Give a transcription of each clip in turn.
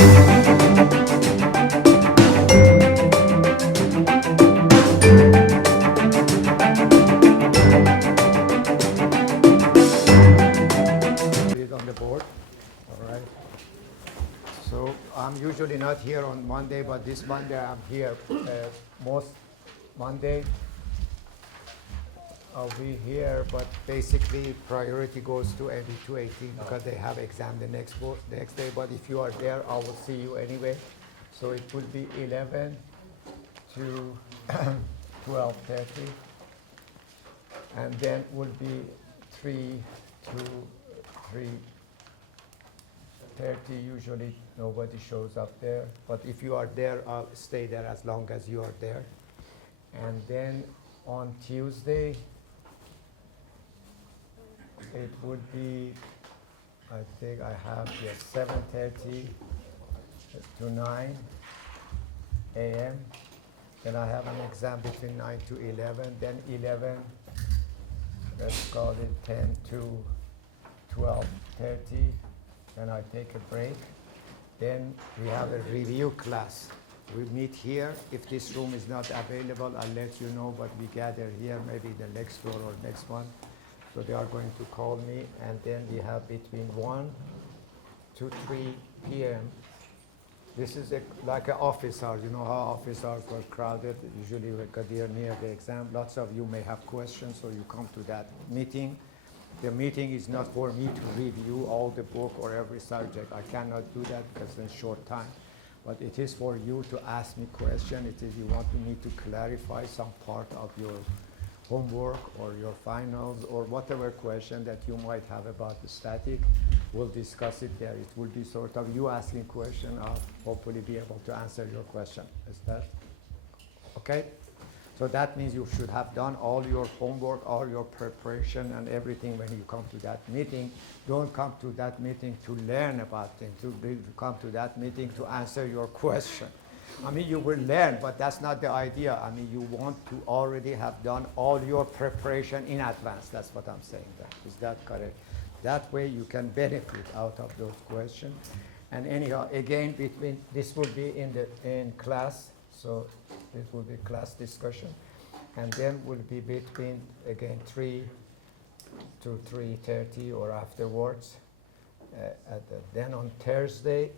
On the board. All right. So I'm usually not here on Monday, but this Monday I'm here. Most Monday I'll be here, but basically priority goes to ND 218 because they have exam the next day. But if you are there, I will see you anyway. So it will be 11 to 12:30, and then will be 3 to 3:30. Usually nobody shows up there, but if you are there, I'll stay there as long as you are there. And then on Tuesday, it would be, I think I have here 7:30 to 9 a.m. Then I have an exam between 9 to 11. Then 11, let's call it 10 to 12:30. Then I take a break. Then we have a review class. We meet here. If this room is not available, I'll let you know, but we gather here, maybe the next door or next one. So they are going to call me, and then we have between 1 to 3 p.m. This is like an office hours. You know how office hours were crowded, usually because they are near the exam. Lots of you may have questions, so you come to that meeting. The meeting is not for me to review all the book or every subject. I cannot do that because it's a short time. But it is for you to ask me questions. It is you want me to clarify some part of your homework or your finals or whatever question that you might have about the static. We'll discuss it there. It will be sort of you asking question. I'll hopefully be able to answer your question. Is that okay? So that means you should have done all your homework, all your preparation and everything when you come to that meeting. Don't come to that meeting to learn about things, to come to that meeting to answer your question. I mean, you will learn, but that's not the idea. I mean, you want to already have done all your preparation in advance. That's what I'm saying. Is that correct? That way you can benefit out of those questions. And anyhow, again, this will be in class. So it will be class discussion. And then will be between, again, 3 to 3:30 or afterwards. Then on Thursday,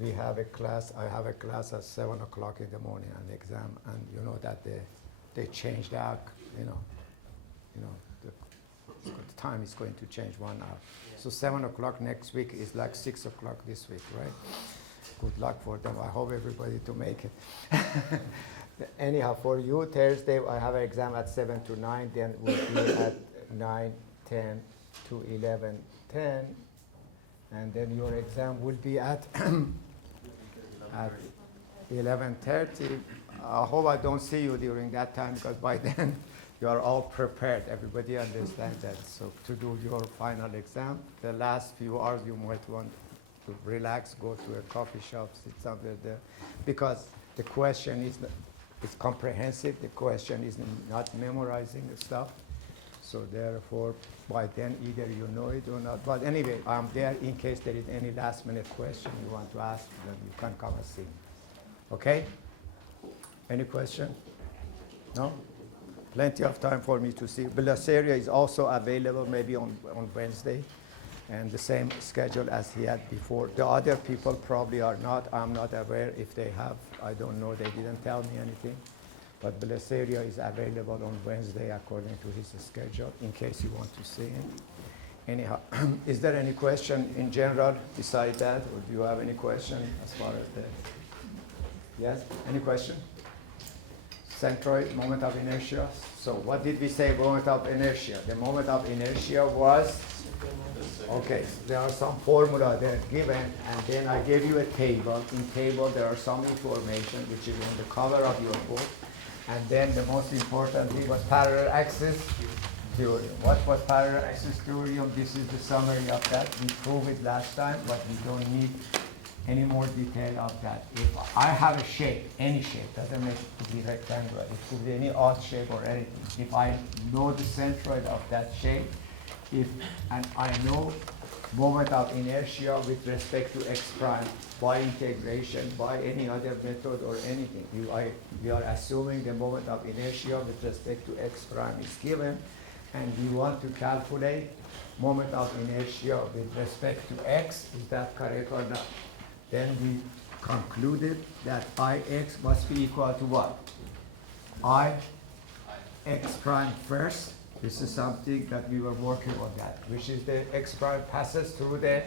we have a class. I have a class at 7 o'clock in the morning, an exam, and you know that they changed out. The time is going to change 1 hour. So 7 o'clock next week is like 6 o'clock this week, right? Good luck for them. I hope everybody to make it. Anyhow, for you, Thursday, I have an exam at 7 to 9, then we'll be at 9:10 to 11:10, and then your exam will be at 11:30. I hope I don't see you during that time, because by then you are all prepared. Everybody understands that. So to do your final exam, the last few hours you might want to relax, go to a coffee shop, sit somewhere there, because the question is comprehensive. The question is not memorizing the stuff. So therefore, by then either you know it or not. But anyway, I'm there in case there is any last minute question you want to ask, then you can come and see me. Okay? Any question? No? Plenty of time for me to see. Belasseria is also available maybe on Wednesday, and the same schedule as he had before. The other people probably are not. I'm not aware if they have. I don't know. They didn't tell me anything. But Belasseria is available on Wednesday according to his schedule, in case you want to see him. Anyhow, is there any question in general beside that, or do you have any question as far as the... Yes? Any question? Centroid, moment of inertia. So what did we say moment of inertia? The moment of inertia was, okay, there are some formula there given, and then I gave you a table. In table there are some information which is on the cover of your book, and then the most important thing was parallel axis theorem. What was parallel axis theorem? This is the summary of that. We proved it last time, but we don't need any more detail of that. If I have a shape, any shape, doesn't make it to be rectangular, it could be any odd shape or anything. If I know the centroid of that shape, and I know moment of inertia with respect to x prime by integration, by any other method or anything. We are assuming the moment of inertia with respect to x prime is given, and we want to calculate moment of inertia with respect to x. Is that correct or not? Then we concluded that Ix must be equal to what? I x prime first. This is something that we were working on that, which is the x prime passes through the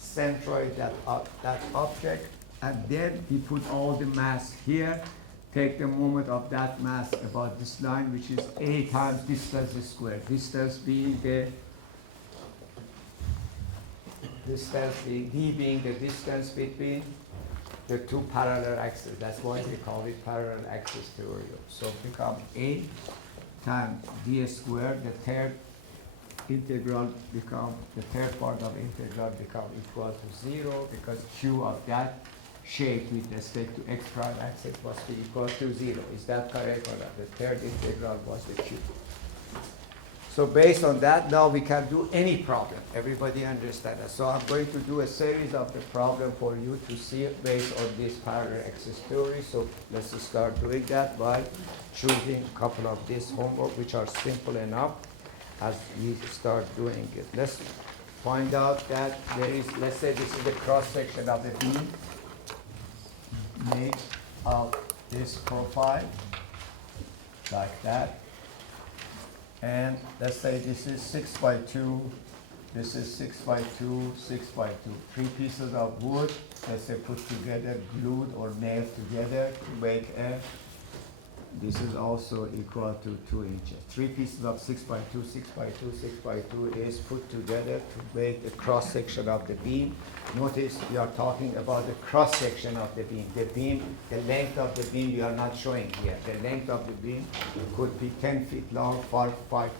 centroid, that object, and then we put all the mass here, take the moment of that mass about this line, which is a times distance squared. Distance being the d being the distance between the two parallel axes. That's why we call it parallel axis theorem. So become a times d squared, the third part of integral become equal to 0, because q of that shape with respect to x prime axis must be equal to 0. Is that correct or not? The third integral was the q. So based on that, now we can do any problem. Everybody understand that? So I'm going to do a series of the problem for you to see it based on this parallel axis theory. So let's start doing that by choosing a couple of this homework, which are simple enough as we start doing it. Let's find out that there is, let's say this is the cross section of the beam made of this profile, like that. And let's say this is 6 by 2, this is 6 by 2, 6 by 2. 3 pieces of wood, let's say put together, glued or nailed together to make a, this is also equal to 2 inches. 3 pieces of 6 by 2, 6 by 2, 6 by 2 is put together to make the cross section of the beam. Notice we are talking about the cross section of the beam. The beam, the length of the beam we are not showing here. The length of the beam could be 10 feet long, 5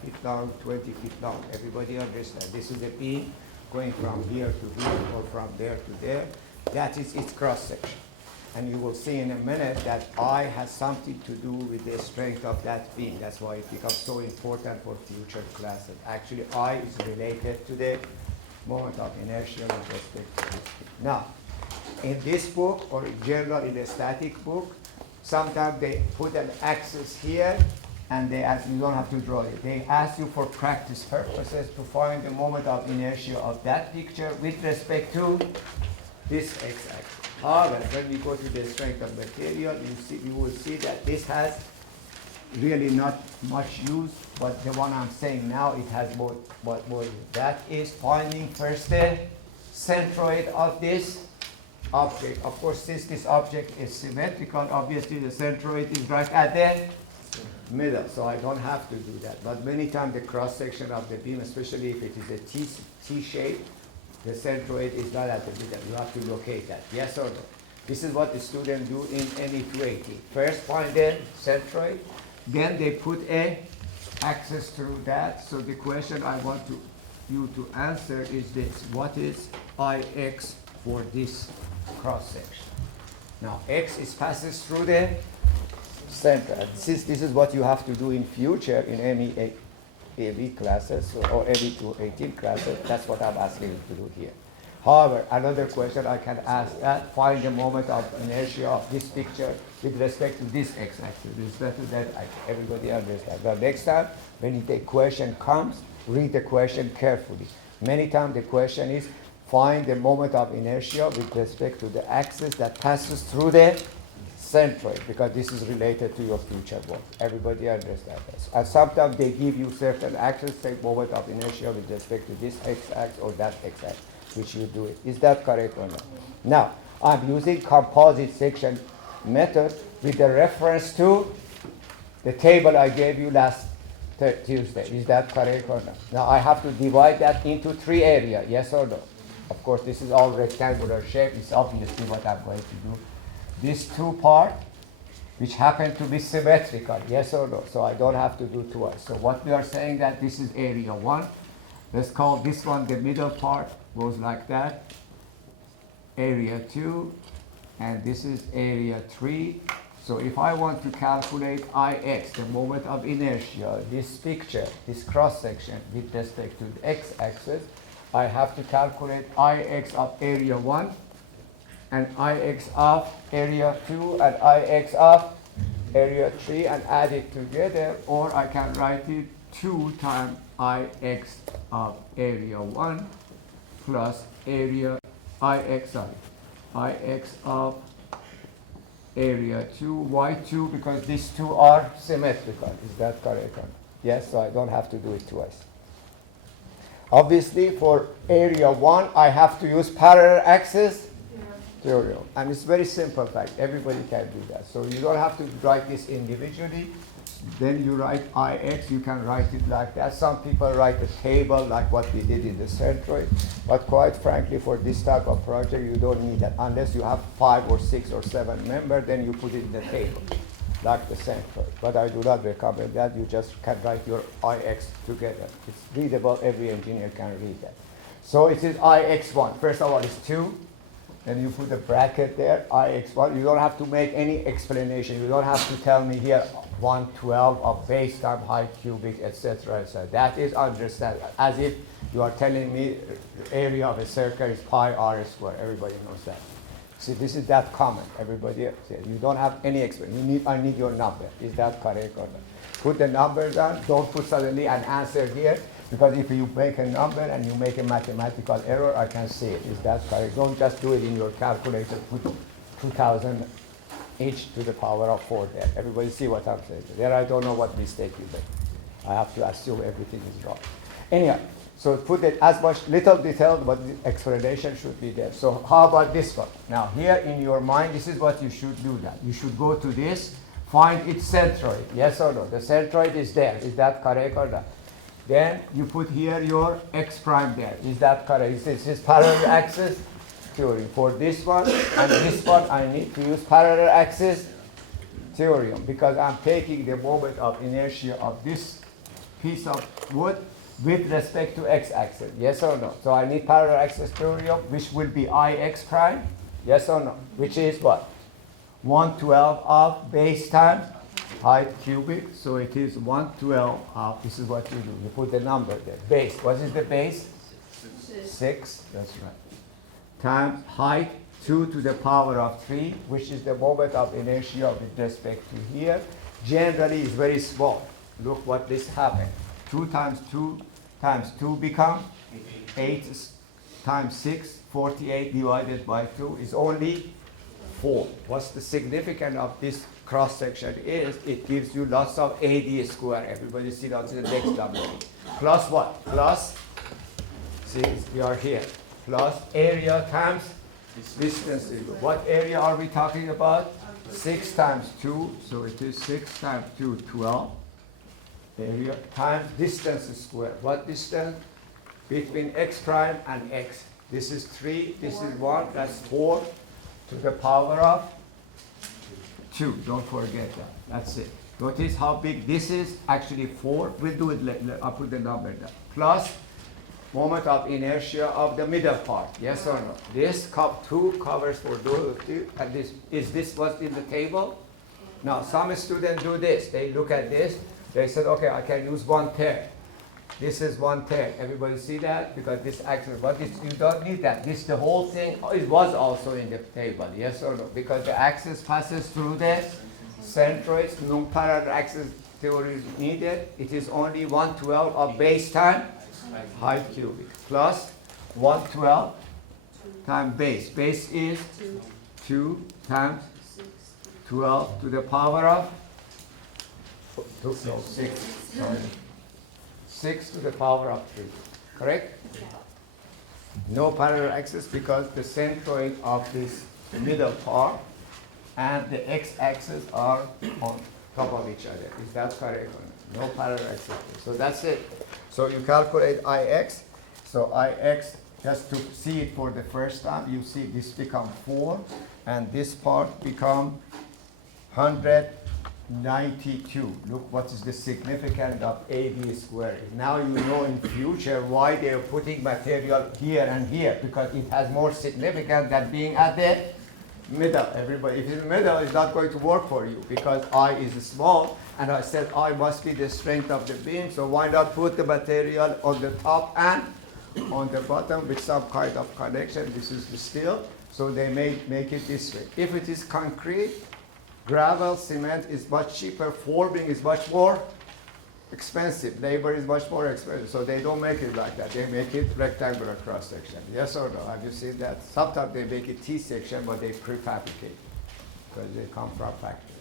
feet long, 20 feet long. Everybody understands. This is a beam going from here to here or from there to there. That is its cross section. And you will see in a minute that I has something to do with the strength of that beam. That's why it becomes so important for future classes. Actually, I is related to the moment of inertia with respect to this beam. Now, in this book, or in general in the static book, sometimes they put an axis here, and they ask, you don't have to draw it. They ask you for practice purposes to find the moment of inertia of that picture with respect to this x-axis. However, when we go to the strength of material, you will see that this has really not much use, but the one I'm saying now, it has more use. That is finding first the centroid of this object. Of course, since this object is symmetrical, obviously the centroid is right at the middle, so I don't have to do that. But many times the cross section of the beam, especially if it is a T shape, the centroid is not at the middle. You have to locate that. Yes or no? This is what the students do in any 280. First find the centroid, then they put a axis through that. So the question I want you to answer is this. What is Ix for this cross section? Now x passes through the center. And since this is what you have to do in future in any AV classes or AV 218 classes, that's what I'm asking you to do here. However, another question I can ask that, find the moment of inertia of this picture with respect to this x-axis, with respect to that axis. Everybody understands. But next time, when the question comes, read the question carefully. Many times the question is, find the moment of inertia with respect to the axis that passes through the centroid, because this is related to your future work. Everybody understands this. And sometimes they give you certain axes, say moment of inertia with respect to this x-axis or that x-axis, which you do it. Is that correct or not? Now, I'm using composite section method with the reference to the table I gave you last Tuesday. Is that correct or not? Now, I have to divide that into 3 areas, yes or no? Of course, this is all rectangular shape. It's obviously what I'm going to do. These 2 parts, which happen to be symmetrical, yes or no? So I don't have to do twice. So what we are saying that this is area 1. Let's call this one the middle part, goes like that. Area 2, and this is area 3, So if I want to calculate Ix, the moment of inertia, this picture, this cross-section with respect to the x-axis, I have to calculate Ix of area 1 and Ix of area 2 and Ix of area 3 and add it together, or I can write it 2 times Ix of area 1 plus area Ix of area 2, y2, because these two are symmetrical. Is that correct? Yes, so I don't have to do it twice. Obviously, for area 1, I have to use parallel axis theorem. And it's very simple fact. Everybody can do that. So you don't have to write this individually. Then you write Ix. You can write it like that. Some people write a table like what we did in the Centroid. But quite frankly, for this type of project, you don't need that. Unless you have 5 or 6 or 7 members, then you put it in the table, like the Centroid. But I do not recommend that. You just can write your Ix together. It's readable. Every engineer can read that. So it is Ix1. First of all, it's 2. And you put a bracket there, Ix1. You don't have to make any explanation. You don't have to tell me here 112 of base time height cubic, etc., etc. That is understandable. As if you are telling me the area of a circle is pi r squared. Everybody knows that. See, this is that common. Everybody, you don't have any explanation. I need your number. Is that correct or not? Put the numbers on. Don't put suddenly an answer here. Because if you make a number and you make a mathematical error, I can see it. Is that correct? Don't just do it in your calculator. Put 2,000 h to the power of 4 there. Everybody see what I'm saying? There I don't know what mistake you made. I have to assume everything is wrong. Anyhow, so put it as much little detail, but the explanation should be there. So how about this one? Now here in your mind, this is what you should do that. You should go to this, find its centroid. Yes or no? The centroid is there. Is that correct or not? Then you put here your x prime there. Is that correct? This is parallel axis theorem. For this one and this one, I need to use parallel axis theorem because I'm taking the moment of inertia of this piece of wood with respect to x-axis. Yes or no? So I need parallel axis theorem, which will be Ix prime. Yes or no? Which is what? 112 of base times height cubic, so it is 112 of, this is what you do, you put the number there, base, what is the base? 6, that's right, times height 2 to the power of 3, which is the moment of inertia with respect to here. Generally is very small. Look what this happened. 2 times 2 times 2 become 8 times 6, 48 divided by 2 is only 4. What's the significance of this cross section is it gives you lots of AD square. Everybody see that's the next number. Plus what? Plus, see, we are here. Plus area times distance. What area are we talking about? 6 times 2, so it is 6 times 2, 12. Area times distance square. What distance? Between x prime and x. This is 3, this is 1, that's 4 to the power of 2. Don't forget that. That's it. Notice how big this is. Actually 4. We'll do it later. I'll put the number there. Plus moment of inertia of the middle part. Yes or no? This cup 2 covers for those two. And this is this what's in the table? Now some students do this. They look at this. They said, okay, I can use 1/3. This is 1/3. Everybody see that? Because this axis, but you don't need that. This, the whole thing, it was also in the table, yes or no? Because the axis passes through the centroids, no parallel axis theory is needed. It is only 112 of base time height cubic plus 112 times base. Base is 2 times 12 to the power of 6. Sorry. 6 to the power of 3, correct? Yeah. No parallel axis because the centroid of this middle part and the x-axis are on top of each other. Is that correct? No parallel axis. So that's it. So you calculate Ix. So Ix, just to see it for the first time, you see this become 4 and this part become 192. Look what is the significance of AD squared. Now you know in future why they are putting material here and here, because it has more significance than being at the middle. Everybody, if it's middle, it's not going to work for you because I is small, and I said I must be the strength of the beam. So why not put the material on the top and on the bottom with some kind of connection? This is the steel, so they make it this way. If it is concrete, gravel, cement is much cheaper. Forming is much more expensive. Labor is much more expensive. So they don't make it like that. They make it rectangular cross section. Yes or no? Have you seen that? Sometimes they make it T section, but they prefabricate because they come from factory.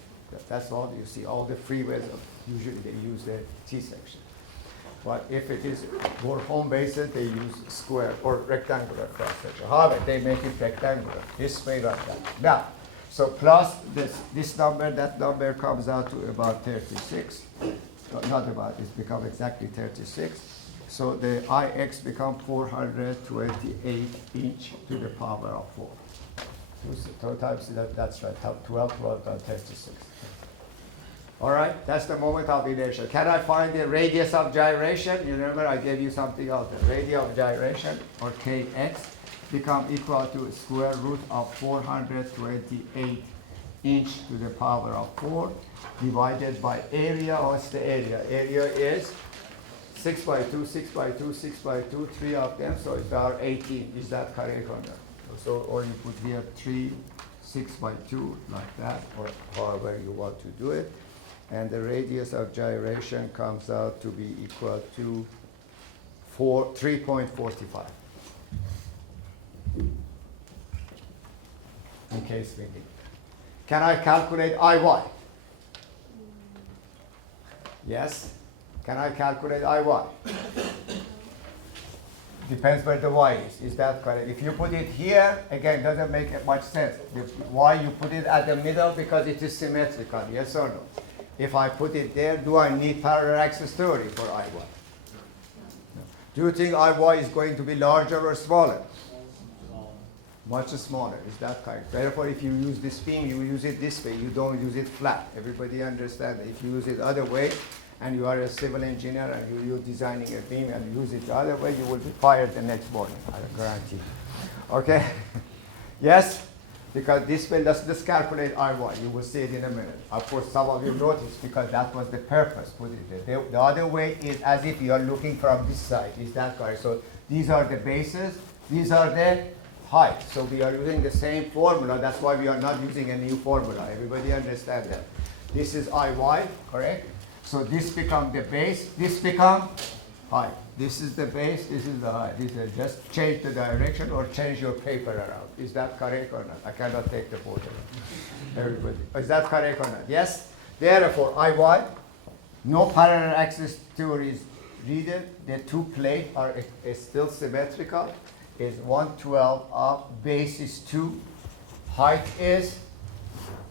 That's all you see. All the freeways, usually they use the T section. But if it is more home based, they use square or rectangular cross section. However, they make it rectangular, this way like that. Now, so plus this number, that number comes out to about 36. Not about, it's become exactly 36. So the IX become 428 inch to the power of 4. So times that's right, 12 times 36. All right, that's the moment of inertia. Can I find the radius of gyration? You remember I gave you something else. The radius of gyration, or Kx, become equal to square root of 428 inch to the power of 4 divided by area. What's the area? Area is 6 by 2, 6 by 2, 6 by 2, 3 of them, so it's about 18. Is that correct or not? So, or you put here 3, 6 by 2, like that, or however you want to do it. And the radius of gyration comes out to be equal to 3.45. In case we need. Can I calculate IY? Yes? Can I calculate IY? Depends where the Y is. Is that correct? If you put it here, again, doesn't make much sense. Why you put it at the middle? Because it is symmetrical, yes or no? If I put it there, do I need parallel axis theory for IY? No. Do you think IY is going to be larger or smaller? Much smaller. Is that correct? Therefore, if you use this beam, you use it this way. You don't use it flat. Everybody understand that. If you use it other way, and you are a civil engineer and you're designing a beam and use it the other way, you will be fired the next morning, I guarantee. Okay? Yes? Because this way, let's calculate IY. You will see it in a minute. Of course, some of you noticed because that was the purpose. Put it there. The other way is as if you are looking from this side. Is that correct? So these are the bases. These are the height. So we are using the same formula. That's why we are not using a new formula. Everybody understand that? This is IY, correct? So this becomes the base. This becomes height. This is the base. This is the height. This is just change the direction or change your paper around. Is that correct or not? I cannot take the photo. Everybody. Is that correct or not? Yes? Therefore, IY, no parallel axis theory is needed. The two plates are still symmetrical. Is 1/12 of base is 2. Height is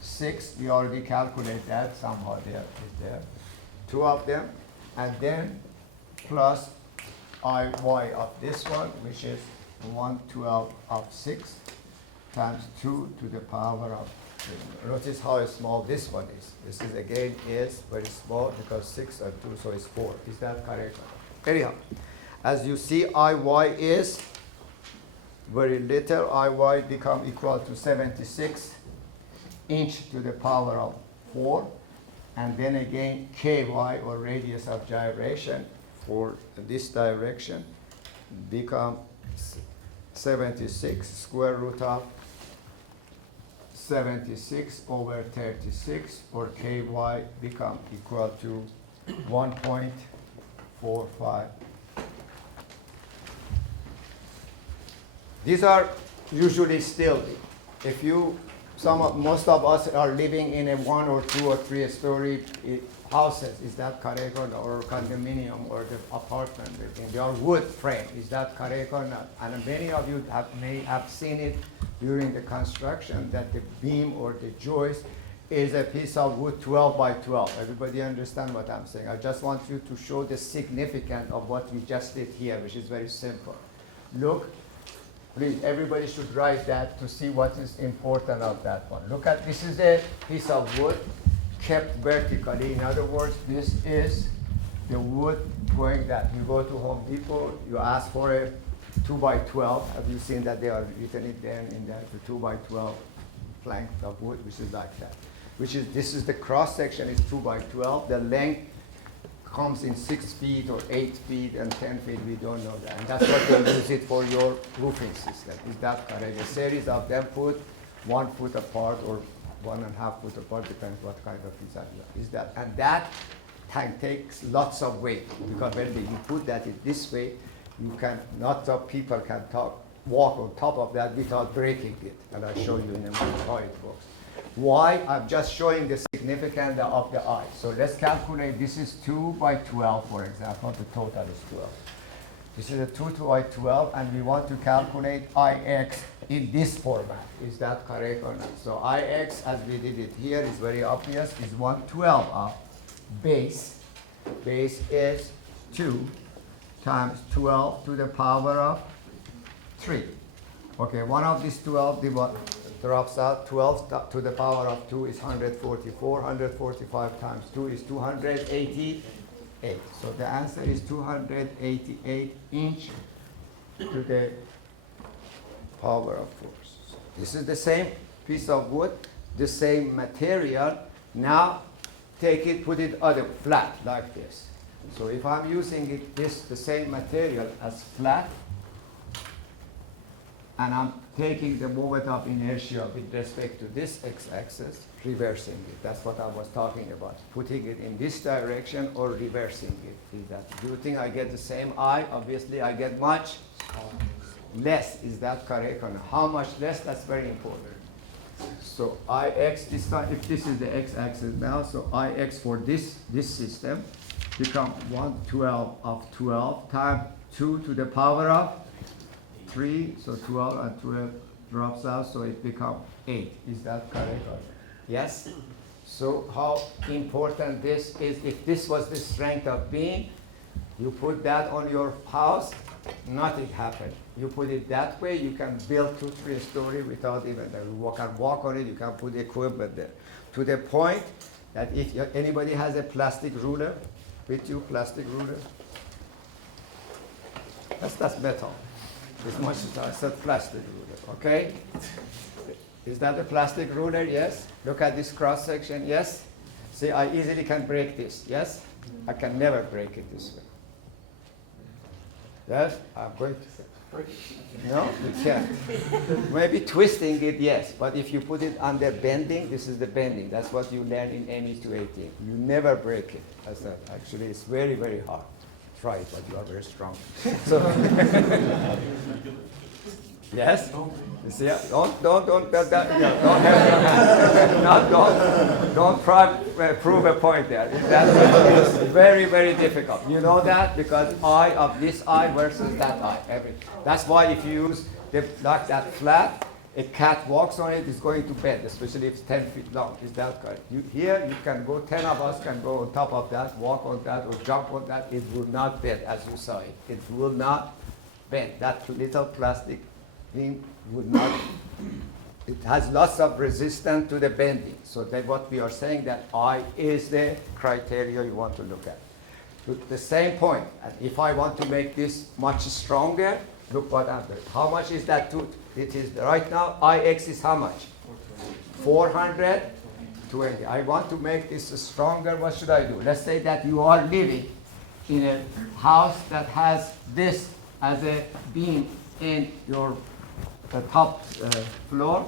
6. We already calculate that somehow there. Is there. 2 of them. And then plus IY of this one, which is 1/12 of 6 times 2 to the power of 3. Notice how small this one is. This is again is very small because 6 and 2, so it's 4. Is that correct? Anyhow, as you see, IY is very little. IY become equal to 76 inch to the power of 4. And then again, KY, or radius of gyration, for this direction become 76 square root of 76 over 36, or KY become equal to 1.45. These are usually still, if you, most of us are living in a 1 or 2 or 3 story houses. Is that correct or not? Or condominium or the apartment building. They are wood frame. Is that correct or not? And many of you may have seen it during the construction that the beam or the joist is a piece of wood 12 by 12. Everybody understand what I'm saying? I just want you to show the significance of what we just did here, which is very simple. Look. Please, everybody should write that to see what is important of that one. Look at, this is a piece of wood kept vertically. In other words, this is the wood going that. You go to Home Depot, you ask for a 2 by 12. Have you seen that they are written it there in there, the 2 by 12 plank of wood, which is like that. This is the cross section is 2 by 12. The length comes in 6 feet or 8 feet and 10 feet. We don't know that. And that's what they use it for your roofing system. Is that correct? A series of them put 1 foot apart or 1.5 foot apart, depends what kind of design is that. And that tank takes lots of weight because when you put that in this way, you can, lots of people can walk on top of that without breaking it. And I'll show you in a minute how it works. Why? I'm just showing the significance of the I. So let's calculate. This is 2 by 12, for example. The total is 12. This is a 2 by 12, and we want to calculate Ix in this format. Is that correct or not? So Ix, as we did it here, is very obvious, is 1/12 of base. Base is 2 times 12 to the power of 3. Okay, one of these 12 drops out. 12 to the power of 2 is 144. 145 times 2 is 288. So the answer is 288 inch to the power of 4. So this is the same piece of wood, the same material. Now take it, put it other flat like this. So if I'm using it, the same material as flat, and I'm taking the moment of inertia with respect to this x-axis, reversing it. That's what I was talking about. Putting it in this direction or reversing it. Is that, do you think I get the same I? Obviously, I get much less. Is that correct? And how much less? That's very important. So Ix, this time, if this is the x-axis now, so Ix for this system become 1/12 of 12 times 2 to the power of 3. So 12 and 12 drops out, so it becomes 8. Is that correct? Yes? So how important this is, if this was the strength of beam, you put that on your house, nothing happened. You put it that way, you can build 2-3 story without even, you can walk on it, you can put equipment there. To the point that if anybody has a plastic ruler with you, plastic ruler, that's metal. As much as I said plastic ruler, okay? Is that a plastic ruler? Yes. Look at this cross section, yes? See, I easily can break this, yes? I can never break it this way. Yes, I'm going to. No, you can't. Maybe twisting it, yes, but if you put it under bending, this is the bending. That's what you learn in ME 218. You never break it. I said, actually, it's very, very hard. Try it, but you are very strong. So, yes? You see, don't try prove a point there. That's very, very difficult. You know that because I of this eye versus that eye. That's why if you use like that flat, a cat walks on it, it's going to bend, especially if it's 10 feet long. Is that correct? Here, you can go, 10 of us can go on top of that, walk on that, or jump on that. It will not bend, as you saw it. It will not bend. That little plastic thing would not, it has lots of resistance to the bending. So that what we are saying, that I is the criteria you want to look at. To the same point, and if I want to make this much stronger, look what I'm doing. How much is that tooth? It is right now, Ix is how much? 420. I want to make this stronger. What should I do? Let's say that you are living in a house that has this as a beam in the top floor,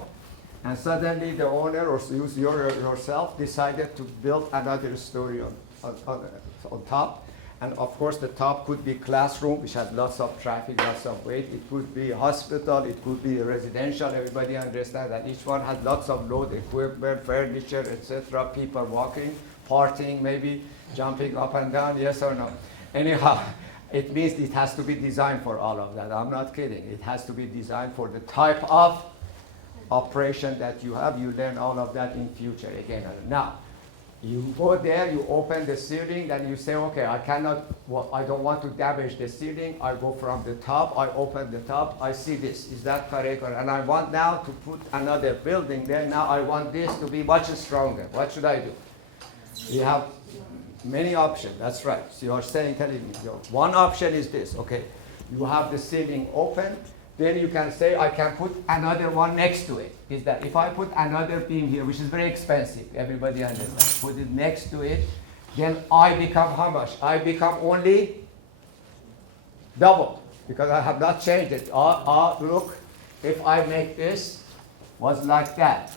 and suddenly the owner or yourself decided to build another story on top. And of course, the top could be classroom, which has lots of traffic, lots of weight. It could be hospital, it could be residential. Everybody understands that each one has lots of load, equipment, furniture, etc. People walking, partying, maybe jumping up and down, yes or no? Anyhow, it means it has to be designed for all of that. I'm not kidding. It has to be designed for the type of operation that you have. You learn all of that in future again. Now, you go there, you open the ceiling, then you say, okay, I don't want to damage the ceiling. I go from the top, I open the top, I see this. Is that correct? And I want now to put another building there. Now I want this to be much stronger. What should I do? You have many options. That's right. So you are telling me, one option is this. Okay, you have the ceiling open, then you can say I can put another one next to it. Is that if I put another beam here, which is very expensive, everybody understands, put it next to it, then I become how much? I become only double, because I have not changed it. Look, if I make this was like that,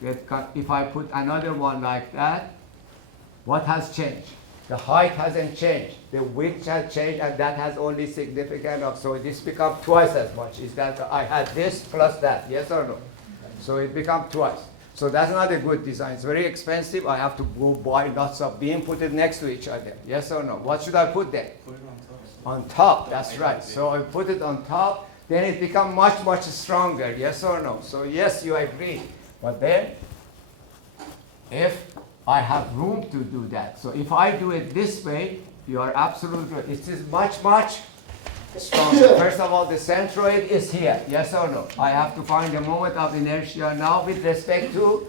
if I put another one like that, what has changed? The height hasn't changed. The width has changed, and that has only significant of, so this becomes twice as much. Is that I had this plus that, yes or no? So it becomes twice. So that's not a good design. It's very expensive. I have to go buy lots of beam, put it next to each other. Yes or no? What should I put there? Put it on top. On top, that's right. So I put it on top, then it becomes much, much stronger. Yes or no? So yes, you agree. But then, if I have room to do that. So if I do it this way, you are absolutely right. It is much, much stronger. First of all, the centroid is here. Yes or no? I have to find the moment of inertia now with respect to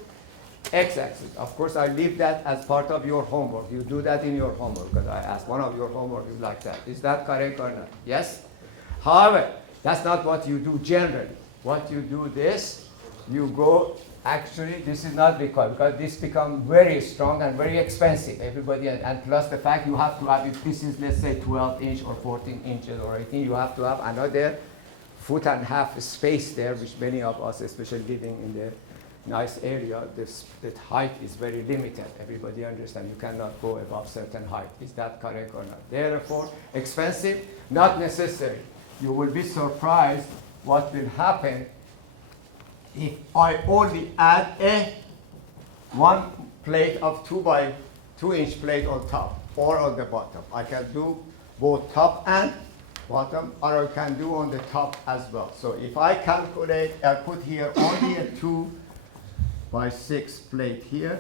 x-axis. Of course, I leave that as part of your homework. You do that in your homework, because I asked one of your homework is like that. Is that correct or not? Yes? However, that's not what you do generally. What you do this, you go, actually, this is not required, because this becomes very strong and very expensive, everybody, and plus the fact you have to have, if this is, let's say, 12 inch or 14 inches or 18, you have to have another 1.5 foot space there, which many of us, especially living in the nice area, the height is very limited. Everybody understands you cannot go above certain height. Is that correct or not? Therefore, expensive, not necessary. You will be surprised what will happen if I only add one plate of 2 by 2 inch plate on top or on the bottom. I can do both top and bottom, or I can do on the top as well. So if I calculate, I put here only a 2 by 6 plate here,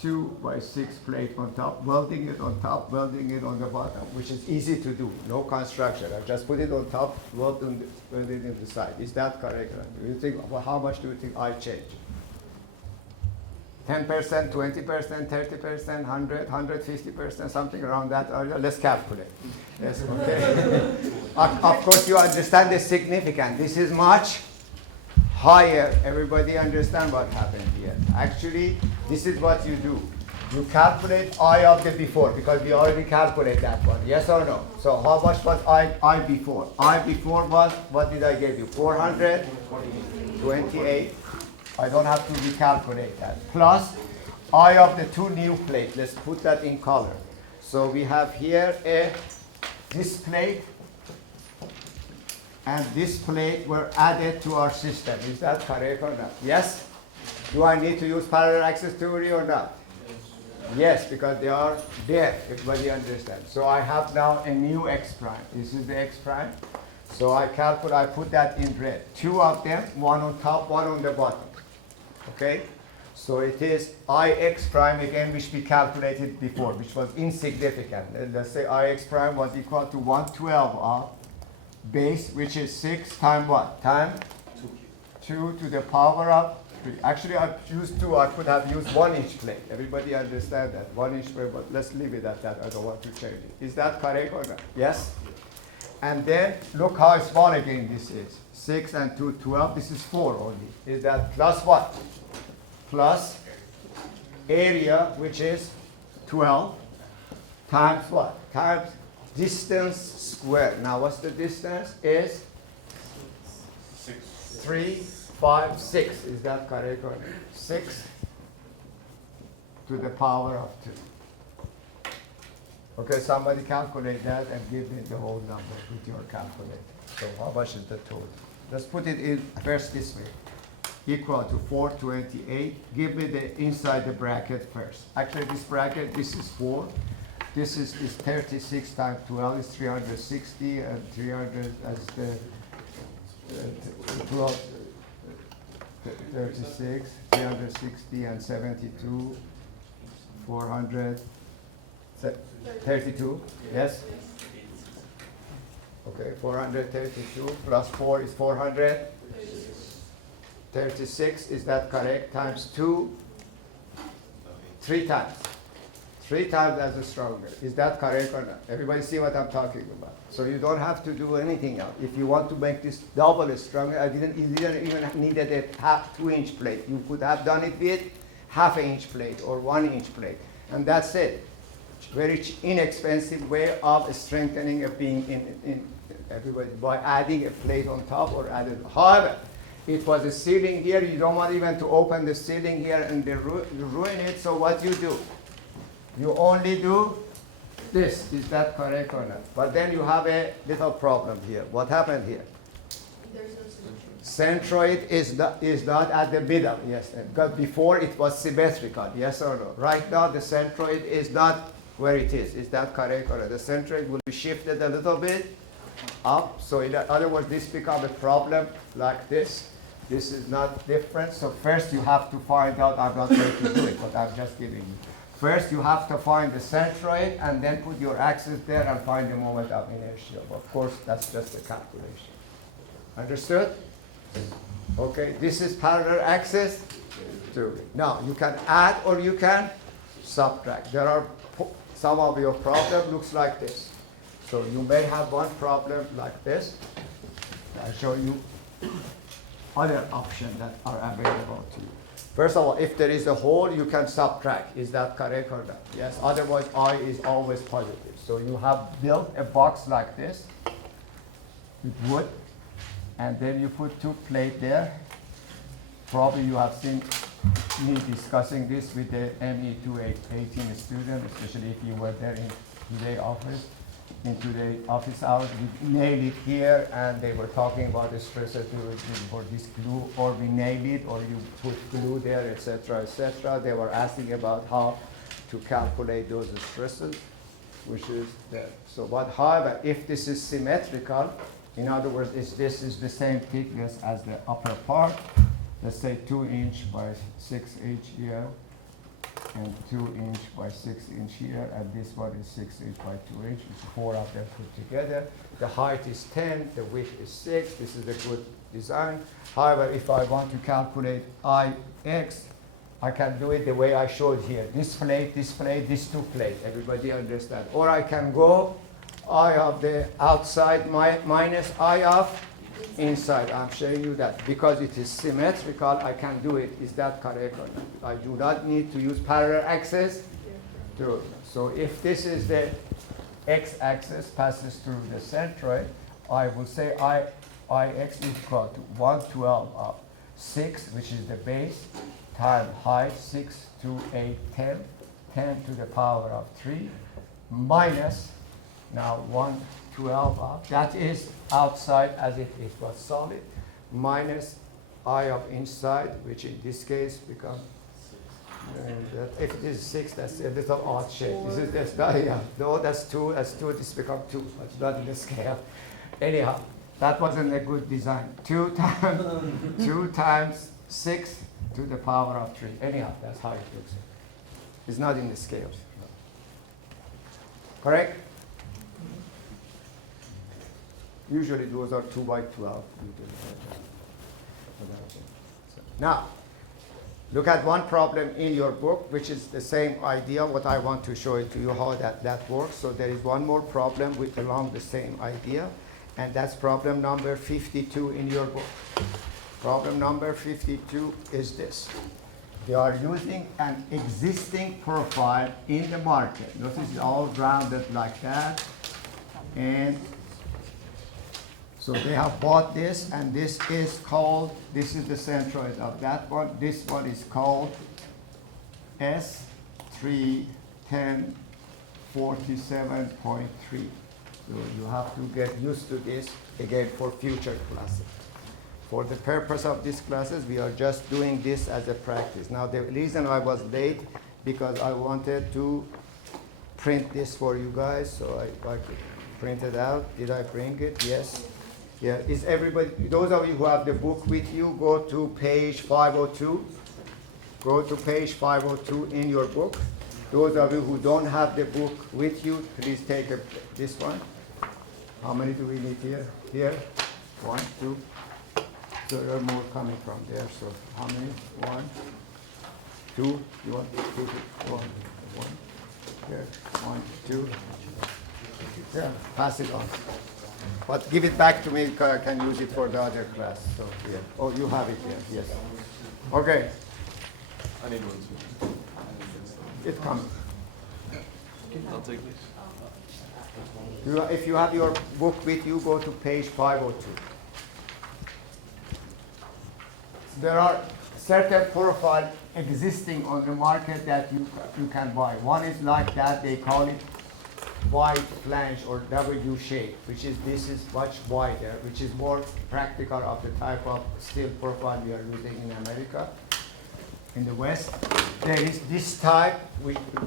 2 by 6 plate on top, welding it on top, welding it on the bottom, which is easy to do, no construction. I just put it on top, weld it in the side. Is that correct? Do you think, well, how much do you think I change? 10%, 20%, 30%, 100, 150%, something around that area? Let's calculate. Yes, okay. Of course, you understand the significance. This is much higher. Everybody understand what happened here? Actually, this is what you do. You calculate I of the before, because we already calculate that one. Yes or no? So how much was I before? I before was, what did I give you? 428. I don't have to recalculate that. Plus I of the 2 new plates. Let's put that in color. So we have here this plate and this plate were added to our system. Is that correct or not? Yes? Do I need to use parallel axis theory or not? Yes, because they are there. Everybody understands. So I have now a new x prime. This is the x prime. So I calculate, I put that in red. 2 of them, 1 on top, 1 on the bottom. Okay? So it is Ix prime again, which we calculated before, which was insignificant. Let's say Ix prime was equal to 112 of base, which is 6 times what? Times 2 to the power of 3. Actually, I used 2. I could have used 1 inch plate. Everybody understand that? 1 inch plate, but let's leave it at that. I don't want to change it. Is that correct or not? Yes? And then look how small again this is. 6 and 2, 12. This is 4 only. Is that plus what? Plus area, which is 12, times what? Times distance squared. Now, what's the distance? Is 3, 5, 6. Is that correct or not? 6 to the power of 2. Okay, somebody calculate that and give me the whole number with your calculator. So how much is the total? Let's put it in first this way. Equal to 428. Give me the inside the bracket first. Actually, this bracket, this is 4. This is 36 times 12 is 360, and 300 as the 12, 36, 360 and 72, 400, 32, yes? Okay, 432 plus 4 is 436, is that correct? Times 2, 3 times. 3 times as stronger. Is that correct or not? Everybody see what I'm talking about? So you don't have to do anything else. If you want to make this double stronger, you didn't even needed a 2-inch plate. You could have done it with half-inch plate or 1-inch plate, and that's it. Very inexpensive way of strengthening a beam in everybody by adding a plate on top or added. However, it was a ceiling here. You don't want even to open the ceiling here and ruin it. So what you do? You only do this. Is that correct or not? But then you have a little problem here. What happened here? There's no Centroid is not at the middle. Yes, because before it was symmetrical. Yes or no? Right now the centroid is not where it is. Is that correct or not? The centroid will be shifted a little bit up. So in other words, this becomes a problem like this. This is not different. So first you have to find out. I'm not going to do it, but I'm just giving you. First you have to find the centroid and then put your axis there and find the moment of inertia. Of course, that's just a calculation. Understood? Okay, this is parallel axis. Now you can add or you can subtract. There are some of your problem looks like this. So you may have one problem like this. I'll show you other options that are available to you. First of all, if there is a hole, you can subtract. Is that correct or not? Yes, otherwise I is always positive. So you have built a box like this with wood, and then you put 2 plates there. Probably you have seen me discussing this with the ME 218 student, especially if you were there in today's office. In today's office hours, we nailed it here, and they were talking about the stresses for this glue, or we nail it, or you put glue there, etc., etc. They were asking about how to calculate those stresses, which is there. So, but however, if this is symmetrical, in other words, if this is the same thickness as the upper part, let's say 2-inch by 6-inch here, and 2-inch by 6-inch here, and this one is 6-inch by 2-inch. It's 4 of them put together. The height is 10, the width is 6. This is a good design. However, if I want to calculate Ix, I can do it the way I showed here. This plate, these 2 plates. Everybody understand? Or I can go I of the outside minus I of inside. I'm showing you that because it is symmetrical, I can do it. Is that correct or not? I do not need to use parallel axis. True. So if this is the x-axis passes through the centroid, I will say Ix is equal to 1/12 of 6, which is the base, times height 6, 2, 8, 10, 10 to the power of 3, minus now 1/12 of, that is outside as if it was solid, minus I of inside, which in this case becomes, if it is 6, that's a little odd shape. That's not, yeah. No, that's 2, this becomes 2, but it's not in the scale. Anyhow, that wasn't a good design. 2 times 6 to the power of 3. Anyhow, that's how it looks. It's not in the scales. Correct? Usually those are 2 by 12. Now, look at one problem in your book, which is the same idea. What I want to show it to you how that works. So there is one more problem with along the same idea, and that's problem number 52 in your book. Problem number 52 is this. They are using an existing profile in the market. Notice it's all rounded like that, and so they have bought this, and this is called, this is the centroid of that one. This one is called S31047.3. So you have to get used to this again for future classes. For the purpose of these classes, we are just doing this as a practice. Now the reason I was late, because I wanted to print this for you guys, so I could print it out. Did I bring it? Yes. Yeah, is everybody, those of you who have the book with you, go to page 502. Go to page 502 in your book. Those of you who don't have the book with you, please take this one. How many do we need here? Here, 1, 2. So there are more coming from there. So how many? 1, 2. You want 2? 1, 1, Okay, 1, 2. Yeah, pass it on. But give it back to me because I can use it for the other class. So, yeah. Oh, you have it here, yes. Okay. I need one too. It comes. I'll take this. If you have your book with you, go to page 502. There are certain profiles existing on the market that you can buy. One is like that, they call it wide flange or W shape, which is this is much wider, which is more practical of the type of steel profile we are using in America. In the West, there is this type,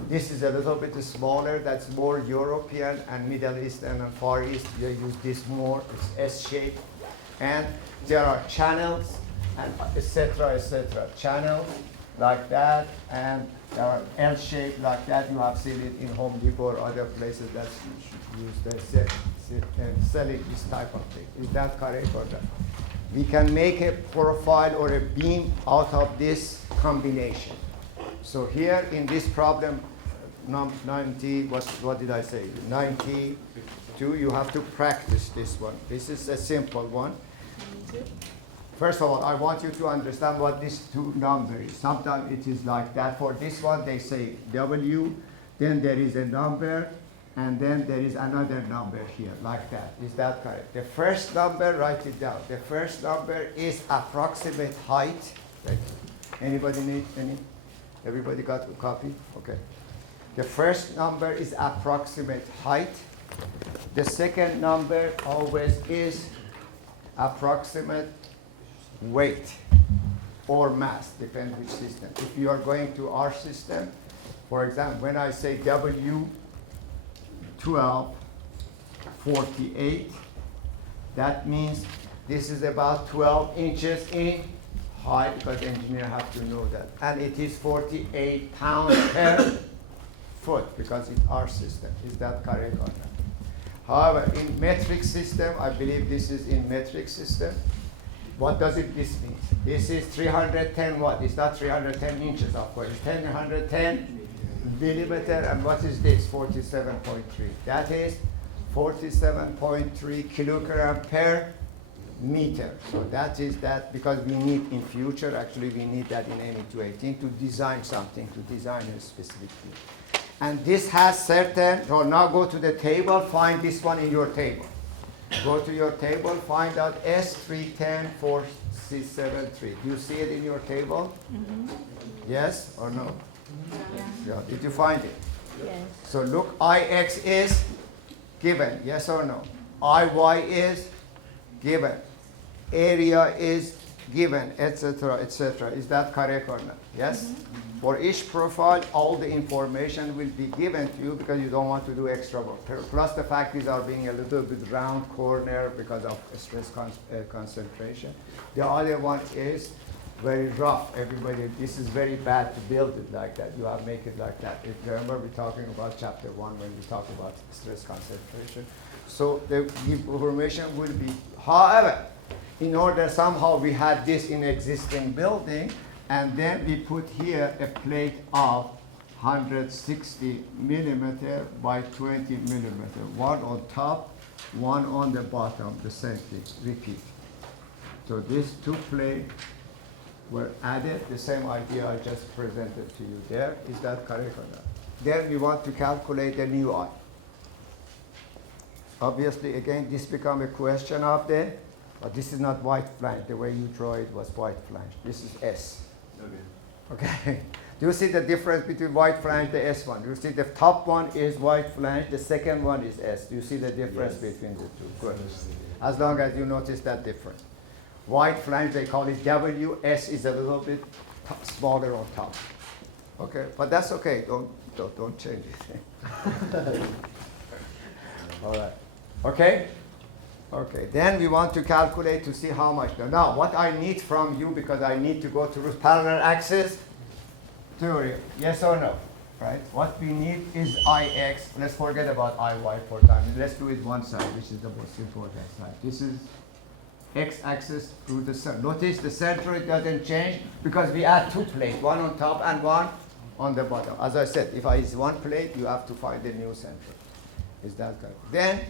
this is a little bit smaller, that's more European and Middle Eastern and Far East. They use this more, it's S-shaped. And there are channels, and etc. Channels like that, and there are L-shaped like that. You have seen it in Home Depot or other places that use selling this type of thing. Is that correct or not? We can make a profile or a beam out of this combination. So here in this problem, 90, what did I say? 92, you have to practice this one. This is a simple one. First of all, I want you to understand what this two number is. Sometimes it is like that. For this one, they say W, then there is a number, and then there is another number here, like that. Is that correct? The first number, write it down. The first number is approximate height. Right. Anybody need any? Everybody got a copy? Okay. The first number is approximate height. The second number always is approximate weight or mass, depends which system. If you are going to our system, for example, when I say W 1248, that means this is about 12 inches in height, because engineers have to know that. And it is 48 pounds per foot, because it's our system. Is that correct or not? However, in metric system, I believe this is in metric system. What does this mean? This is 310 what? It's not 310 inches, of course. It's 110 millimeter, and what is this? 47.3. That is 47.3 kilogram per meter. So that is that, because we need in future, actually we need that in ME 218 to design something, to design a specific field. And this has certain, so now go to the table, find this one in your table. Go to your table, find out S310473. Do you see it in your table? Mm-hmm. Yes or no? Yeah. Did you find it? Yes. So look, IX is given, yes or no? IY is given. Area is given, etc., etc. Is that correct or not? Yes? Mm-hmm. For each profile, all the information will be given to you because you don't want to do extra work. Plus the fact these are being a little bit round corner because of stress concentration. The other one is very rough. Everybody, this is very bad to build it like that. You have to make it like that. If you remember, we're talking about chapter 1 when we talk about stress concentration. So the information will be, however, in order somehow we had this in existing building, and then we put here a plate of 160 millimeter by 20 millimeter. One on top, one on the bottom, the same thing, repeat. So these two plates were added, the same idea I just presented to you there. Is that correct or not? Then we want to calculate the new I. Obviously, again, this becomes a question of the, but this is not white flange. The way you draw it was white flange. This is S. Okay. Do you see the difference between white flange and the S one? Do you see the top one is white flange, the second one is S. Do you see the difference between the two? Good. As long as you notice that difference. White flange, they call it W. S is a little bit smaller on top. Okay, but that's okay. Don't change it. All right. Okay? Okay, then we want to calculate to see how much. Now, what I need from you, because I need to go through parallel axis theory, yes or no, right? What we need is IX. Let's forget about IY for time. Let's do it one side, which is the most important side. This is x-axis through the center. Notice the centroid doesn't change because we add two plates, one on top and one on the bottom. As I said, if I is one plate, you have to find the new centroid. Is that correct? Then,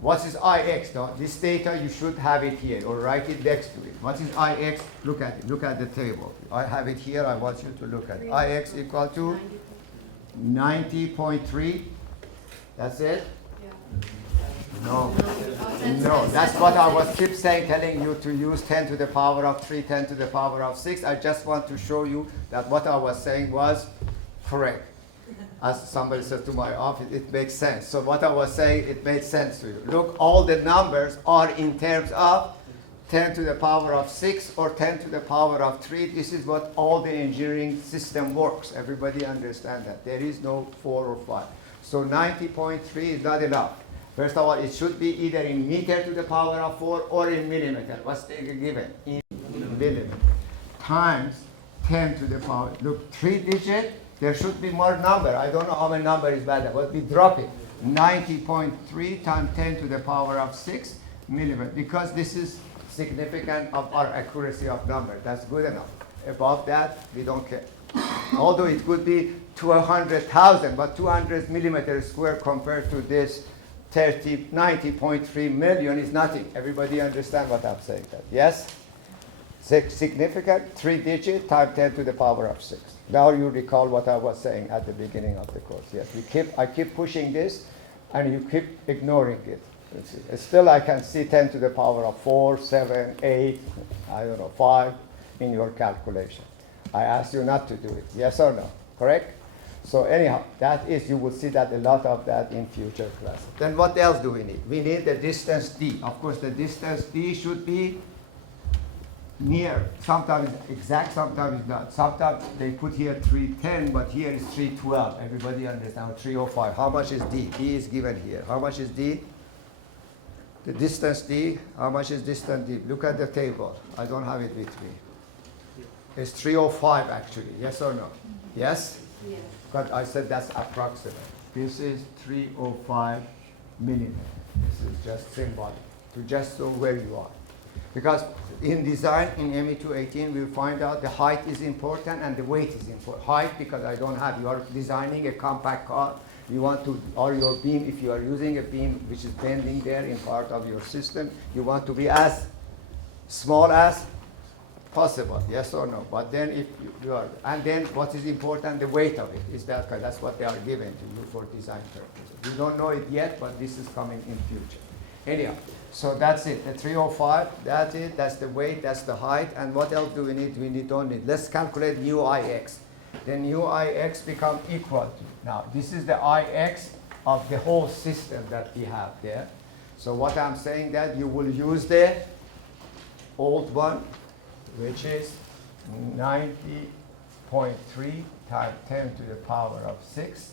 what is Ix now? This data, you should have it here, or write it next to it. What is Ix? Look at it. Look at the table. I have it here. I want you to look at it. Ix equal to 90.3. That's it? No. No, that's what I was keep saying, telling you to use 10 to the power of 3, 10 to the power of 6. I just want to show you that what I was saying was correct. As somebody said to my office, it makes sense. So what I was saying, it made sense to you. Look, all the numbers are in terms of 10 to the power of 6 or 10 to the power of 3. This is what all the engineering system works. Everybody understand that. There is no 4 or 5. So 90.3 is not enough. First of all, it should be either in meter to the power of 4 or in millimeter. What's the given? In millimeter. Times 10 to the power. Look, 3 digit, there should be more number. I don't know how many number is better, but we drop it. 90.3 times 10 to the power of 6 millimeter. Because this is significant of our accuracy of number. That's good enough. Above that, we don't care. Although it could be 200,000, but 200 millimeters square compared to this 90.3 million is nothing. Everybody understand what I'm saying? That yes? Significant, 3 digit times 10 to the power of 6. Now you recall what I was saying at the beginning of the course. Yes, I keep pushing this, and you keep ignoring it. Still, I can see 10 to the power of 4, 7, 8, I don't know, 5 in your calculation. I asked you not to do it. Yes or no? Correct? So anyhow, that is, you will see that a lot of that in future classes. Then what else do we need? We need the distance d. Of course, the distance d should be near. Sometimes exact, sometimes not. Sometimes they put here 310, but here is 312. Everybody understand? 305. How much is d? D is given here. How much is d? The distance d. How much is distance d? Look at the table. I don't have it with me. It's 305 actually. Yes or no? Yes? Yes. But I said that's approximate. This is 305 millimeters. This is just symbolic to just know where you are. Because in design, in ME218, we'll find out the height is important and the weight is important. Height, because I don't have, you are designing a compact car. You want to, or your beam, if you are using a beam which is bending there in part of your system, you want to be as small as possible, yes or no? But then if you are, and then what is important, the weight of it. Is that, that's what they are given to you for design purposes. You don't know it yet, but this is coming in future. Anyhow, so that's it, the 305, that's it, that's the weight, that's the height, and what else do we need? We don't need. Let's calculate nu Ix. Then nu Ix become equal to, now this is the Ix of the whole system that we have there. So what I'm saying that you will use the old one, which is 90.3 times 10 to the power of 6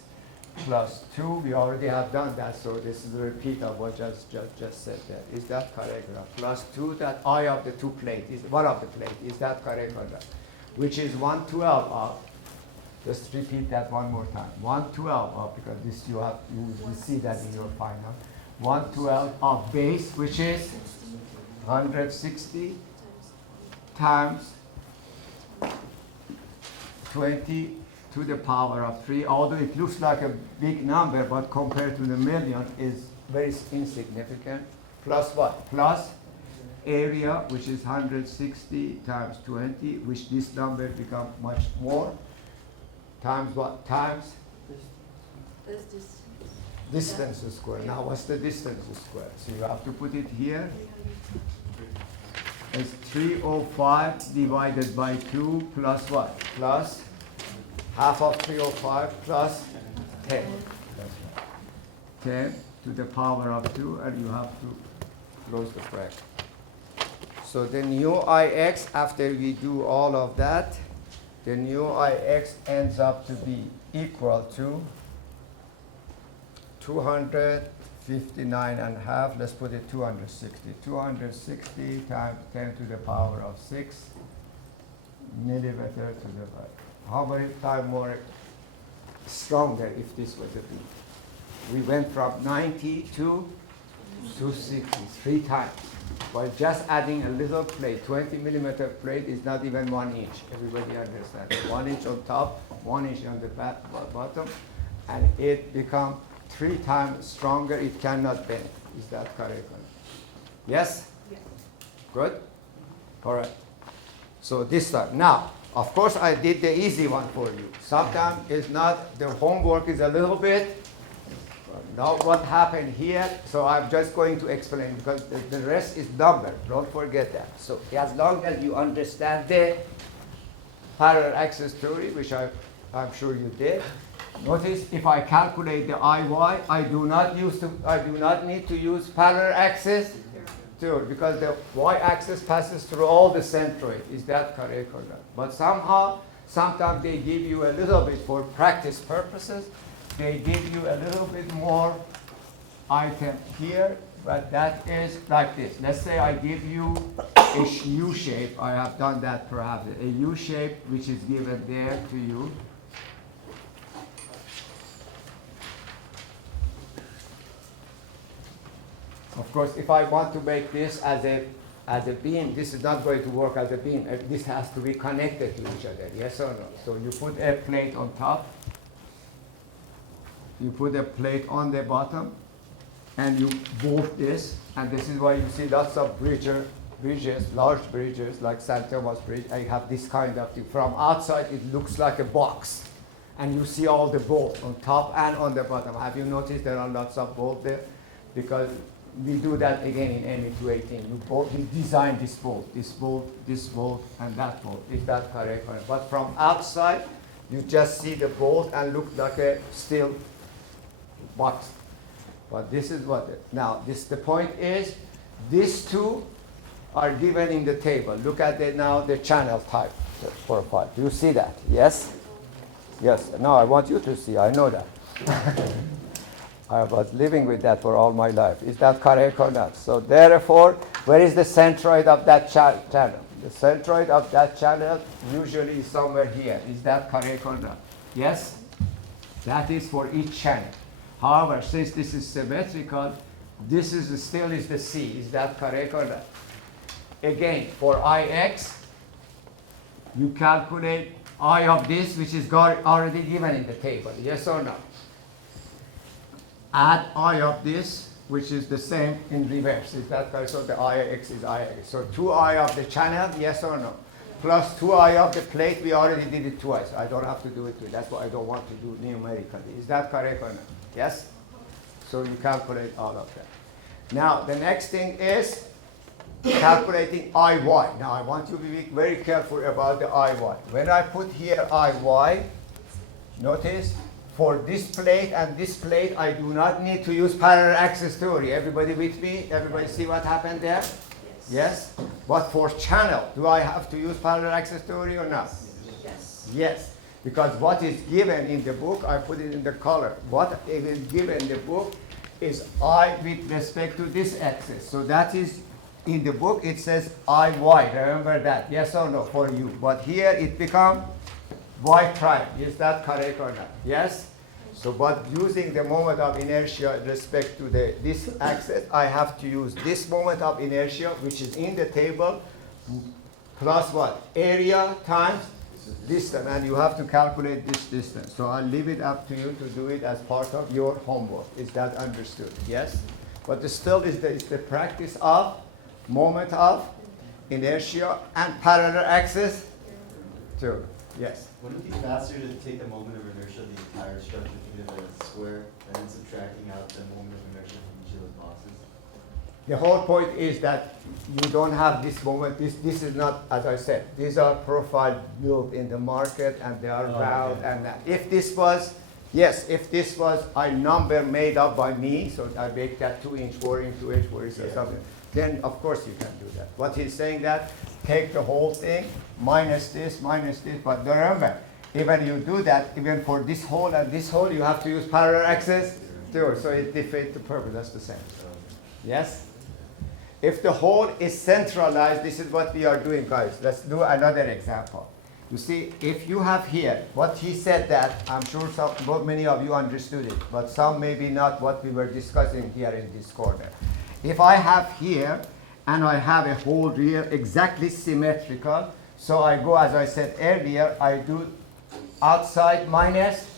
plus 2. We already have done that, so this is a repeat of what just said there. Is that correct? Plus 2, that I of the 2 plate is one of the plate. Is that correct or not? Which is 112 of, just repeat that one more time. 112 of, because this you will see that in your final. 112 of base, which is 160 times 20 to the power of 3, although it looks like a big number, but compared to the million is very insignificant. Plus what? Plus area, which is 160 times 20, which this number becomes much more. Times what? Times? Distance square. Now what's the distance square? So you have to put it here. It's 305 divided by 2 plus what? Plus half of 305 plus 10. That's right. 10 to the power of 2, and you have to close the bracket. So the nu Ix, after we do all of that, the nu Ix ends up to be equal to 259.5, let's put it 260. 260 times 10 to the power of 6 millimeter to the right. How many times more stronger if this was a beam? We went from 90 to 260, 3 times. by just adding a little plate. 20 millimeter plate is not even 1 inch. Everybody understands. 1 inch on top, 1 inch on the bottom, and it becomes 3 times stronger. It cannot bend. Is that correct? Yes? Yes. Good? All right. So this time. Now, of course, I did the easy one for you. Sometimes it's not, the homework is a little bit. Now what happened here, so I'm just going to explain because the rest is number. Don't forget that. So as long as you understand the parallel access theory, which I'm sure you did, notice if I calculate the IY, I do not need to use parallel access theory because the y-axis passes through all the centroid. Is that correct or not? But sometimes they give you a little bit for practice purposes. They give you a little bit more item here, but that is like this. Let's say I give you a U shape. I have done that perhaps. A U shape which is given there to you. Of course, if I want to make this as a beam, this is not going to work as a beam. This has to be connected to each other, yes or no? So you put a plate on top, you put a plate on the bottom, and you bolt this, and this is why you see lots of bridges, large bridges, like Centroid bridge. I have this kind of thing. From outside, it looks like a box, and you see all the bolts on top and on the bottom. Have you noticed there are lots of bolts there? Because we do that again in ME218. You design this bolt, and that bolt. Is that correct? But from outside, you just see the bolt and look like a steel box. But this is what now the point is, these two are given in the table. Look at the channel type profile. Do you see that? Yes? Yes. Now I want you to see. I know that. I was living with that for all my life. Is that correct or not? So therefore, where is the centroid of that channel? The centroid of that channel usually is somewhere here. Is that correct or not? Yes? That is for each channel. However, since this is symmetrical, this is still the C. Is that correct or not? Again, for IX, you calculate I of this, which is already given in the table. Yes or no? Add I of this, which is the same in reverse. Is that correct? So the IX is IX. So 2I of the channel, yes or no? Plus 2I of the plate, we already did it twice. I don't have to do it twice. That's what I don't want to do numerically. Is that correct or not? Yes? So you calculate all of that. Now, the next thing is calculating IY. Now, I want you to be very careful about the IY. When I put here IY, notice, for this plate and this plate, I do not need to use parallel access theory. Everybody with me? Everybody see what happened there? Yes? But for channel, do I have to use parallel access theory or not? Yes. Yes. Because what is given in the book, I put it in the color. What is given in the book is I with respect to this axis. So that is, in the book, it says IY. Remember that? Yes or no for you. But here it becomes Y prime. Is that correct or not? Yes? So, but using the moment of inertia with respect to this axis, I have to use this moment of inertia, which is in the table, plus what? Area times distance. And you have to calculate this distance. So I'll leave it up to you to do it as part of your homework. Is that understood? Yes? But still is the practice of moment of inertia and parallel axis too. Yes? Wouldn't it be faster to take the moment of inertia of the entire structure, think of it as a square, and then subtracting out the moment of inertia from each of those boxes? The whole point is that you don't have this moment. This is not, as I said, these are profiles built in the market and they are round. Okay. And if this was, yes, if this was a number made up by me, so I make that 2 inch, 4 inch, 2 inch, 4 inch or something, then of course you can do that. What he's saying that, take the whole thing, minus this, but remember, even you do that, even for this hole and this hole, you have to use parallel access theory, so it defeats the purpose, that's the same. Yes? If the hole is centralized, this is what we are doing, guys. Let's do another example. You see, if you have here, what he said that, I'm sure many of you understood it, but some maybe not what we were discussing here in this corner. If I have here and I have a hole here exactly symmetrical. So I go, as I said earlier, I do outside minus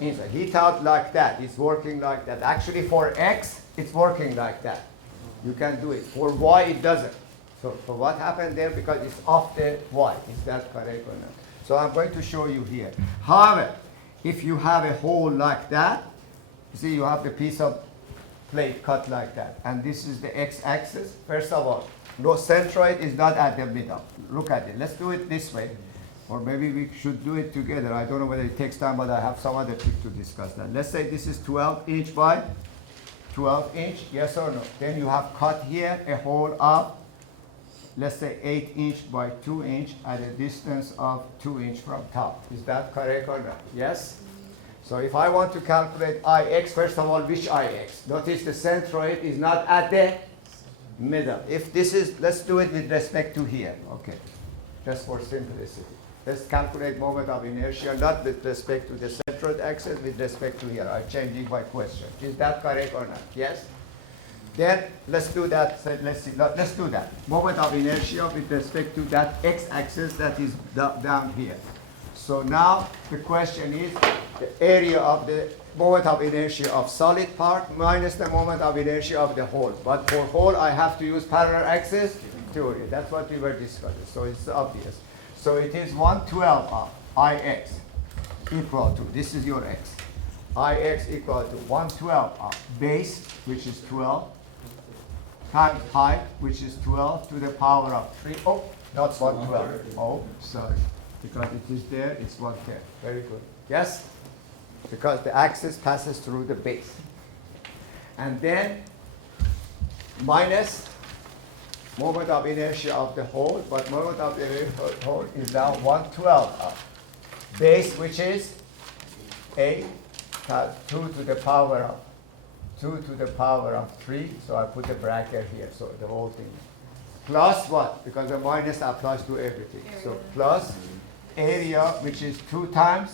inside. He thought like that. It's working like that. Actually, for X, it's working like that. You can do it. For Y, it doesn't. So what happened there? Because it's off the Y. Is that correct or not? So I'm going to show you here. However, if you have a hole like that, you see you have the piece of plate cut like that. And this is the X-axis. First of all, no centroid is not at the middle. Look at it. Let's do it this way. Or maybe we should do it together. I don't know whether it takes time, but I have some other trick to discuss that. Let's say this is 12 inch by 12 inch. Yes or no? Then you have cut here a hole of, let's say 8 inch by 2 inch at a distance of 2 inch from top. Is that correct or not? Yes? So if I want to calculate Ix, first of all, which Ix? Notice the centroid is not at the middle. If this is, let's do it with respect to here. Okay, just for simplicity. Let's calculate moment of inertia, not with respect to the centroid axis, with respect to here. I'm changing my question. Is that correct or not? Yes? Then let's do that. So let's do that. Moment of inertia with respect to that x-axis that is down here. So now the question is the area of the moment of inertia of solid part minus the moment of inertia of the hole. But for hole, I have to use parallel axis theory. That's what we were discussing. So it's obvious. So it is 1/12 of Ix equal to, this is your x. Ix equal to 1/12 of base, which is 12, times height, which is 12 to the power of 3. Oh, not 1/12. Oh, sorry. Because it is there, it's 1/10. Very good. Yes? Because the axis passes through the base. And then minus moment of inertia of the hole, but moment of the inertia of the hole is now 1/12 of base, which is 8 times 2 to the power of 2 to the power of 3. So I put a bracket here, so the whole thing. Plus what? Because the minus applies to everything. So plus area, which is 2 times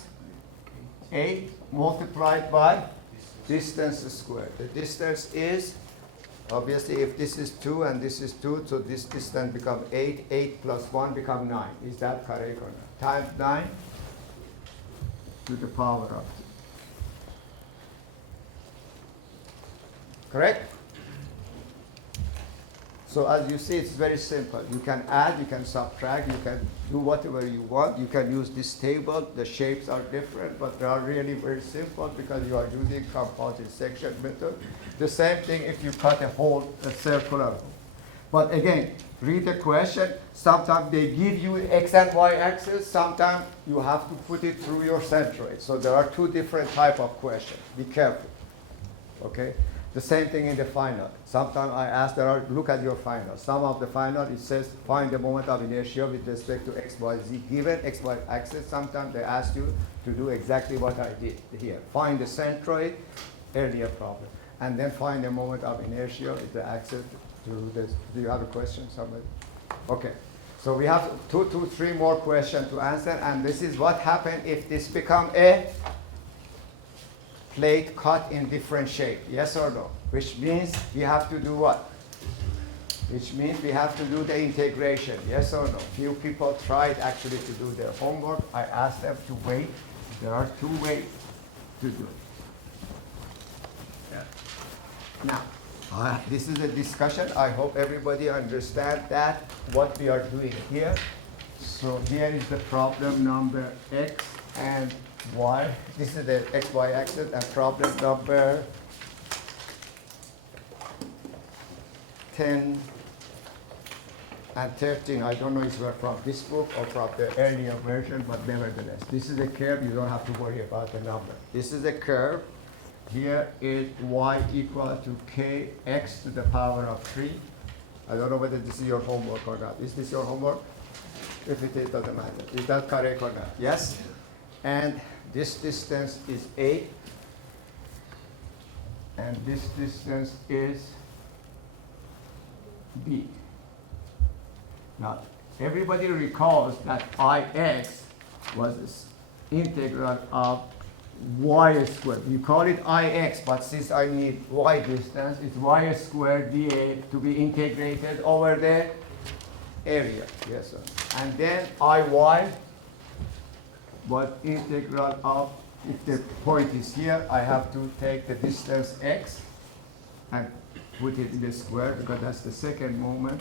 8 multiplied by distance squared. The distance is, obviously, if this is 2 and this is 2, so this distance becomes 8. 8 plus 1 becomes 9. Is that correct or not? Times 9 to the power of 2. Correct? So as you see, it's very simple. You can add, you can subtract, you can do whatever you want. You can use this table. The shapes are different, but they are really very simple because you are using composite section method. The same thing if you cut a hole, a circular hole. But again, read the question. Sometimes they give you x and y axis. Sometimes you have to put it through your centroid. So there are 2 different type of questions. Be careful. Okay? The same thing in the final. Sometimes I ask, look at your final. Some of the final, it says, find the moment of inertia with respect to x, y, z, given x, y axis. Sometimes they ask you to do exactly what I did here. Find the centroid, earlier problem. And then find the moment of inertia with the axis to this. Do you have a question, somebody? Okay. So we have 3 more questions to answer. And this is what happened if this become a plate cut in different shape, yes or no? Which means we have to do what? Which means we have to do the integration, yes or no? Few people tried actually to do their homework. I asked them to wait. There are 2 ways to do it. Yeah. Now, this is a discussion. I hope everybody understands that, what we are doing here. So here is the problem number x and y. This is the xy axis, and problem number 10 and 13. I don't know if we're from this book or from the earlier version, but nevertheless, this is a curve. You don't have to worry about the number. This is a curve. Here is y equal to kx to the power of 3. I don't know whether this is your homework or not. Is this your homework? If it is, doesn't matter. Is that correct or not? Yes? And this distance is 8. And this distance is b. Now, everybody recalls that Ix was integral of y squared. You call it ix, but since I need y distance, it's y squared dA to be integrated over the area. Yes, sir. And then iy, but integral of, if the point is here, I have to take the distance x and put it in the square because that's the second moment,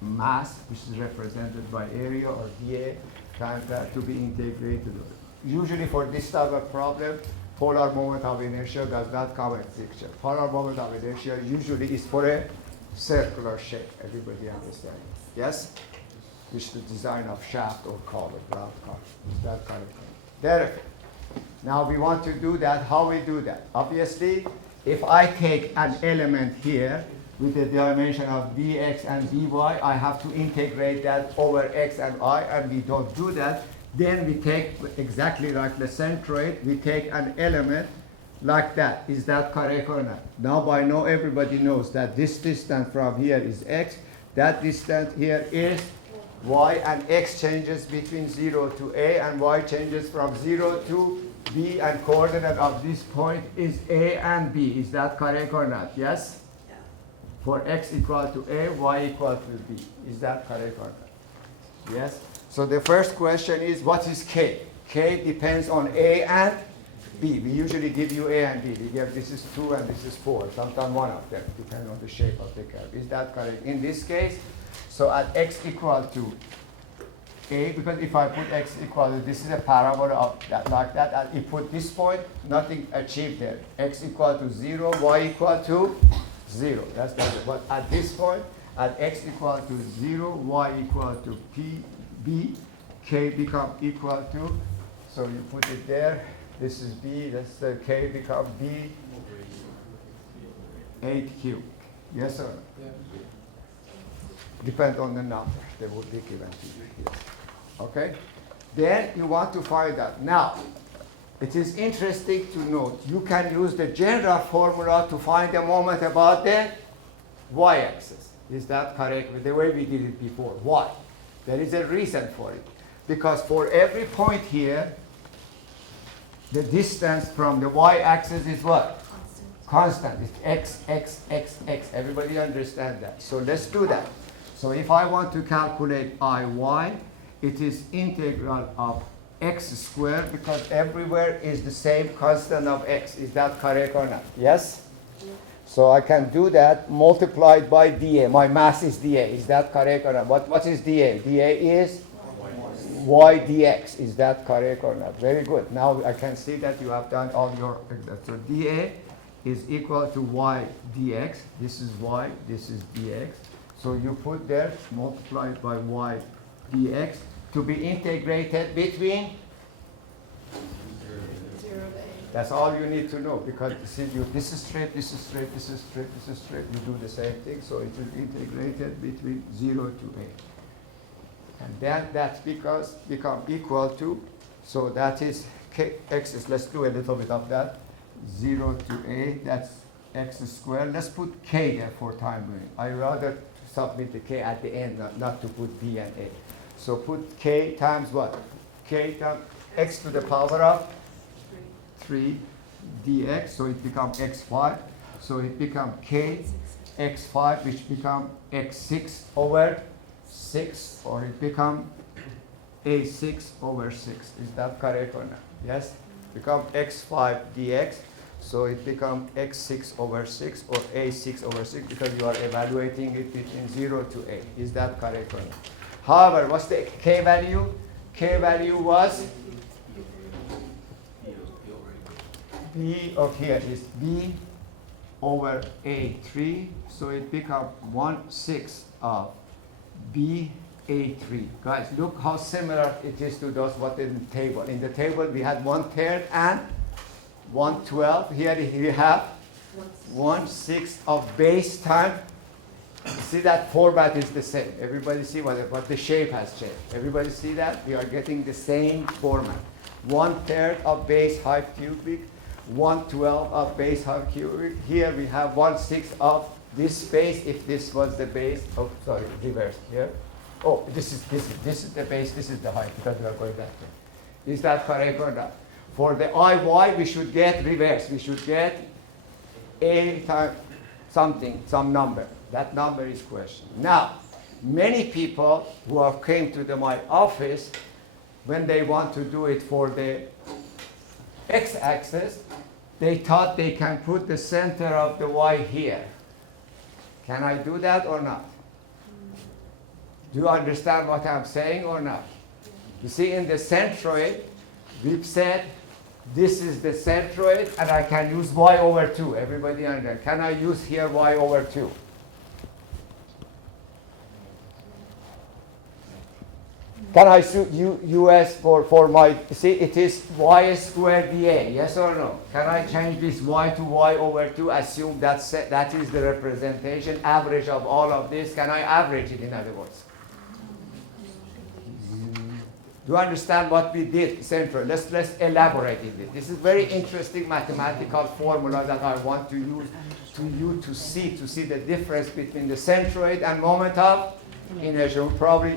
mass, which is represented by area or dA, times that to be integrated. Usually for this type of problem, polar moment of inertia does not come in picture. Polar moment of inertia usually is for a circular shape. Everybody understand? Yes? Which is the design of shaft or collar, round collar. That kind of thing. There. Now we want to do that. How we do that? Obviously, if I take an element here with a dimension of dx and dy, I have to integrate that over x and I, and we don't do that. Then we take, exactly like the centroid, we take an element like that. Is that correct or not? Now by now everybody knows that this distance from here is x, that distance here is y, and x changes between 0 to a, and y changes from 0 to b, and coordinate of this point is a and b. Is that correct or not? Yes? Yeah. For x equal to a, y equal to b. Is that correct or not? Yes? So the first question is, what is k? K depends on a and b. We usually give you a and b. We give this is 2 and this is 4. Sometimes one of them, depending on the shape of the curve. Is that correct? In this case, so at x equal to a, because if I put x equal to, this is a parabola of that, like that, and you put this point, nothing achieved there. X equal to 0, y equal to 0. That's the, but at this point, at x equal to 0, y equal to b, k become equal to, so you put it there, this is b, that's the k become b 8 cubed. Yes or no? Yeah. Depend on the number, they will be given to you. Yes. Okay? Then you want to find out. Now, it is interesting to note, you can use the general formula to find the moment about the y-axis. Is that correct? With the way we did it before. Why? There is a reason for it. Because for every point here, the distance from the y-axis is what? Constant. It's x, x, x, x. Everybody understand that. So let's do that. So if I want to calculate iy, it is integral of x squared, because everywhere is the same constant of x. Is that correct or not? Yes? So I can do that multiplied by dA. My mass is dA. Is that correct or not? What is dA? dA is y dx. Is that correct or not? Very good. Now I can see that you have done all your, so dA is equal to y dx. This is y, this is dx. So you put there multiplied by y dx to be integrated between. 0 to a. That's all you need to know, because see, this is straight, this is straight, this is straight, this is straight. You do the same thing, so it is integrated between 0 to a. And then that's because become equal to, so that is k, x is, let's do a little bit of that. 0 to a, that's x squared. Let's put k there for time being. I rather submit the k at the end, not to put b and a. So put k times what? K times x to the power of 3 dx, so it becomes x5. So it becomes k x5, which become x6 over 6, or it become a6 over 6. Is that correct or not? Yes? Become x5 dx, so it become x6 over 6 or a6 over 6, because you are evaluating it between 0 to a. Is that correct or not? However, what's the k value? K value was b of here is b over a3, so it becomes 1/6 of b a3. Guys, look how similar it is to those what in the table. In the table we had 1/3 and 1/12. Here we have 1/6 of base time. See, that format is the same. Everybody see what, but the shape has changed. Everybody see that? We are getting the same format. 1/3 of base half cubic, 1/12 of base half cubic. Here we have 1/6 of this base, if this was the base. Oh, sorry, reverse here. Oh, this is the base, this is the height, because we are going that way. Is that correct or not? For the IY, we should get reverse. We should get A times something, some number. That number is question. Now, many people who have came to my office, when they want to do it for the x-axis, they thought they can put the center of the y here. Can I do that or not? Do you understand what I'm saying or not? You see, in the centroid, we've said this is the centroid, and I can use y over 2. Everybody understand? Can I use here y over 2? Can I use for my, see, it is y squared dA, yes or no? Can I change this y to y over 2, assume that is the representation, average of all of this? Can I average it, in other words? Do you understand what we did, Centroid? Let's elaborate in it. This is very interesting mathematical formula that I want to use to see the difference between the centroid and moment of inertia. You probably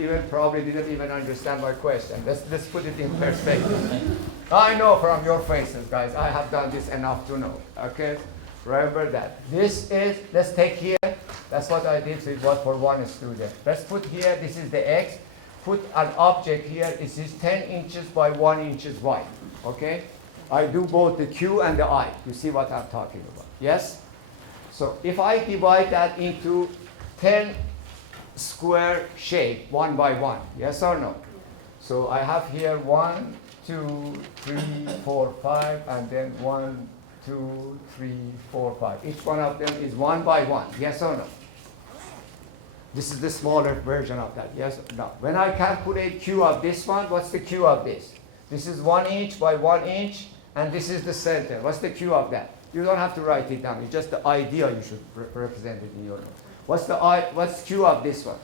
didn't even understand my question. Let's put it in perspective. I know from your faces, guys, I have done this enough to know. Okay? Remember that. This is, let's take here, that's what I did, so it was for one student. Let's put here, this is the x. Put an object here, it is 10 inches by 1 inch wide, okay? I do both the Q and the I. You see what I'm talking about, yes? So if I divide that into 10 square shape, 1 by 1, yes or no? So I have here 1, 2, 3, 4, 5, and then 1, 2, 3, 4, 5. Each one of them is 1 by 1, yes or no? This is the smaller version of that, yes or no? When I calculate Q of this one, what's the Q of this? This is 1 inch by 1 inch, and this is the center. What's the Q of that? You don't have to write it down. It's just the idea you should represent it in your notes. What's Q of this one?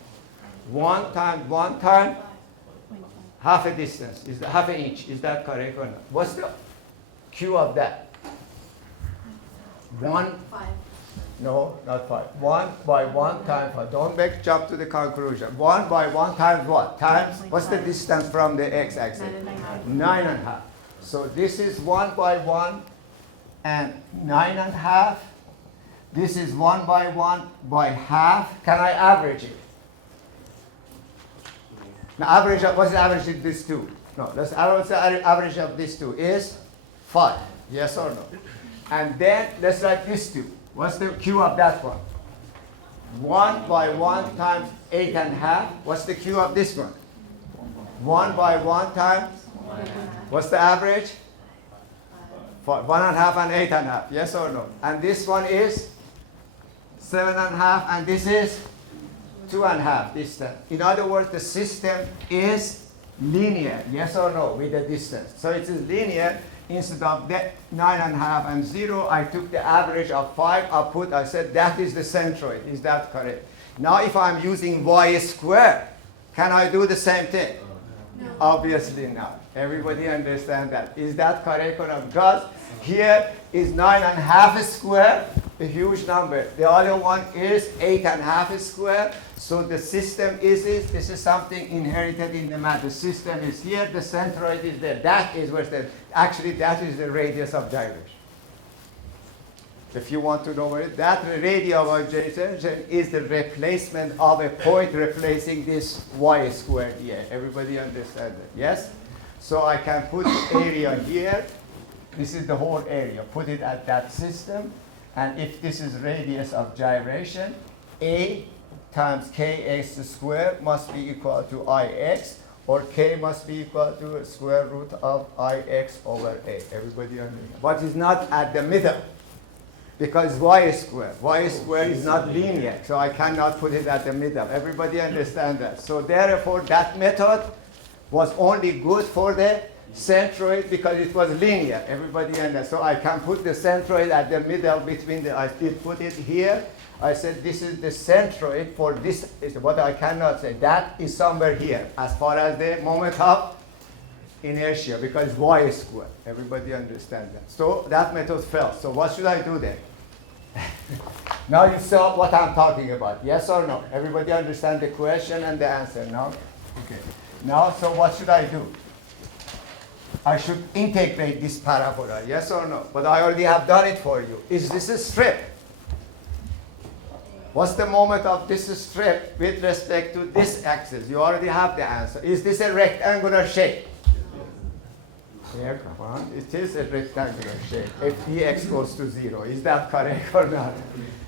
1 times half a distance, is half an inch. Is that correct or not? What's the Q of that? 1. 5. No, not 5. 1 by 1 times 5. Don't jump to the conclusion. 1 by 1 times what? Times, what's the distance from the x-axis? 9.5. So this is 1 by 1 and 9.5. This is 1 by 1 by half. Can I average it? Now average of, what's the average of these two? No, what's the average of these two is 5. Yes or no? And then let's write these two. What's the Q of that one? 1 by 1 times 8.5. What's the Q of this one? 1 by 1 times? What's the average? 1.5 and 8.5. Yes or no? And this one is 7.5, and this is 2.5 distance. In other words, the system is linear. Yes or no? With the distance. So it is linear. Instead of that 9.5 and 0, I took the average of 5. I said that is the centroid. Is that correct? Now if I'm using y squared, can I do the same thing? No. Obviously not. Everybody understand that. Is that correct or not? Because here is 9.5 square, a huge number. The other one is 8.5 square. So the system is this is something inherited in the math. The system is here, the centroid is there. That is where actually that is the radius of gyration. If you want to know where that radius of gyration is the replacement of a point replacing this y squared here. Everybody understand that? Yes? So I can put area here. This is the whole area. Put it at that system. And if this is radius of gyration, A times kx squared must be equal to ix, or k must be equal to square root of ix over a. Everybody understand? But it's not at the middle, because y squared. Y squared is not linear, so I cannot put it at the middle. Everybody understand that? So therefore, that method was only good for the centroid because it was linear. Everybody understand? So I can put the centroid at the middle between the, I did put it here. I said this is the centroid for this, is what I cannot say. That is somewhere here as far as the moment of inertia because y squared. Everybody understand that? So that method failed. So what should I do then? Now you saw what I'm talking about. Yes or no? Everybody understand the question and the answer, no? Okay. Now, so what should I do? I should integrate this parabola, yes or no? But I already have done it for you. Is this a strip? What's the moment of this strip with respect to this axis? You already have the answer. Is this a rectangular shape? Yeah, come on. It is a rectangular shape. If dx goes to 0, is that correct or not?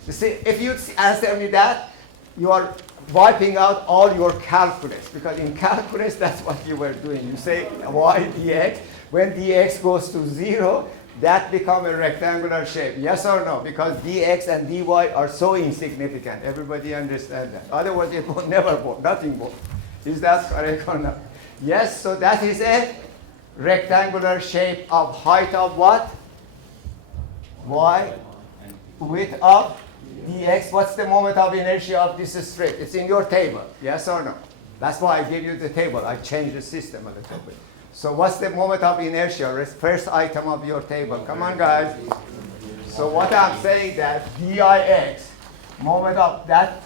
You see, if you answer me that, you are wiping out all your calculus, because in calculus that's what you were doing. You say y dx, when dx goes to 0, that becomes a rectangular shape. Yes or no? Because dx and dy are so insignificant. Everybody understand that. Otherwise it will never work, nothing works. Is that correct or not? Yes, so that is a rectangular shape of height of what? Y, width of dx. What's the moment of inertia of this strip? It's in your table, yes or no? That's why I gave you the table. I changed the system a little bit. So what's the moment of inertia? First item of your table. Come on, guys. So what I'm saying that dix, moment of that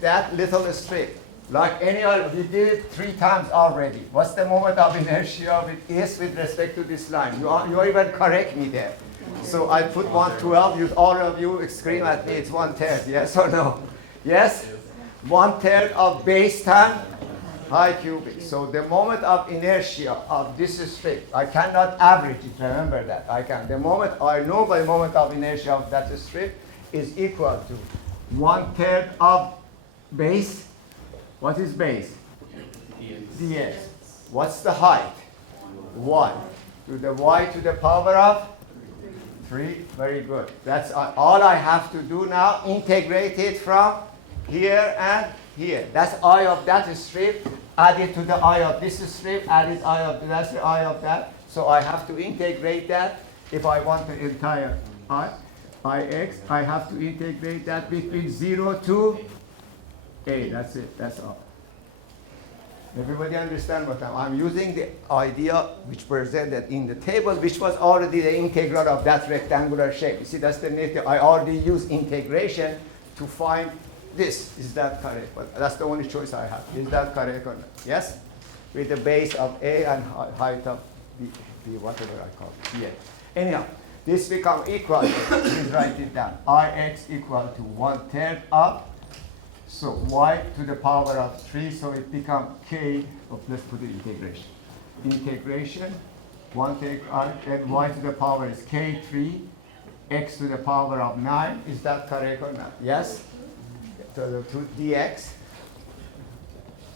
that little strip, like any other, we did it 3 times already. What's the moment of inertia of it is with respect to this line? You even correct me there. So I put 112, all of you scream at me, it's 1/3, yes or no? Yes? 1/3 of base time pi cubic. So the moment of inertia of this strip, I cannot average it, remember that. I can. The moment, I know the moment of inertia of that strip is equal to 1/3 of base. What is base? dx. What's the height? 1. To the y to the power of 3. Very good. That's all I have to do now. Integrate it from here and here. That's I of that strip. Add it to the I of this strip. Add it I of that's the I of that. So I have to integrate that. If I want the entire ix, I have to integrate that between 0 to a. That's it. That's all. Everybody understand what I'm using the idea which presented in the table, which was already the integral of that rectangular shape. You see, that's the native. I already used integration to find this. Is that correct? But that's the only choice I have. Is that correct or not? Yes? With the base of A and height of B, whatever I call it. Yeah. Anyhow, this becomes equal to, please write it down. Ix equal to 1/3 of, so y to the power of 3, so it becomes k, let's put the integration. Integration, 1/3, and y to the power is k3, x to the power of 9. Is that correct or not? Yes? So the 2 dx.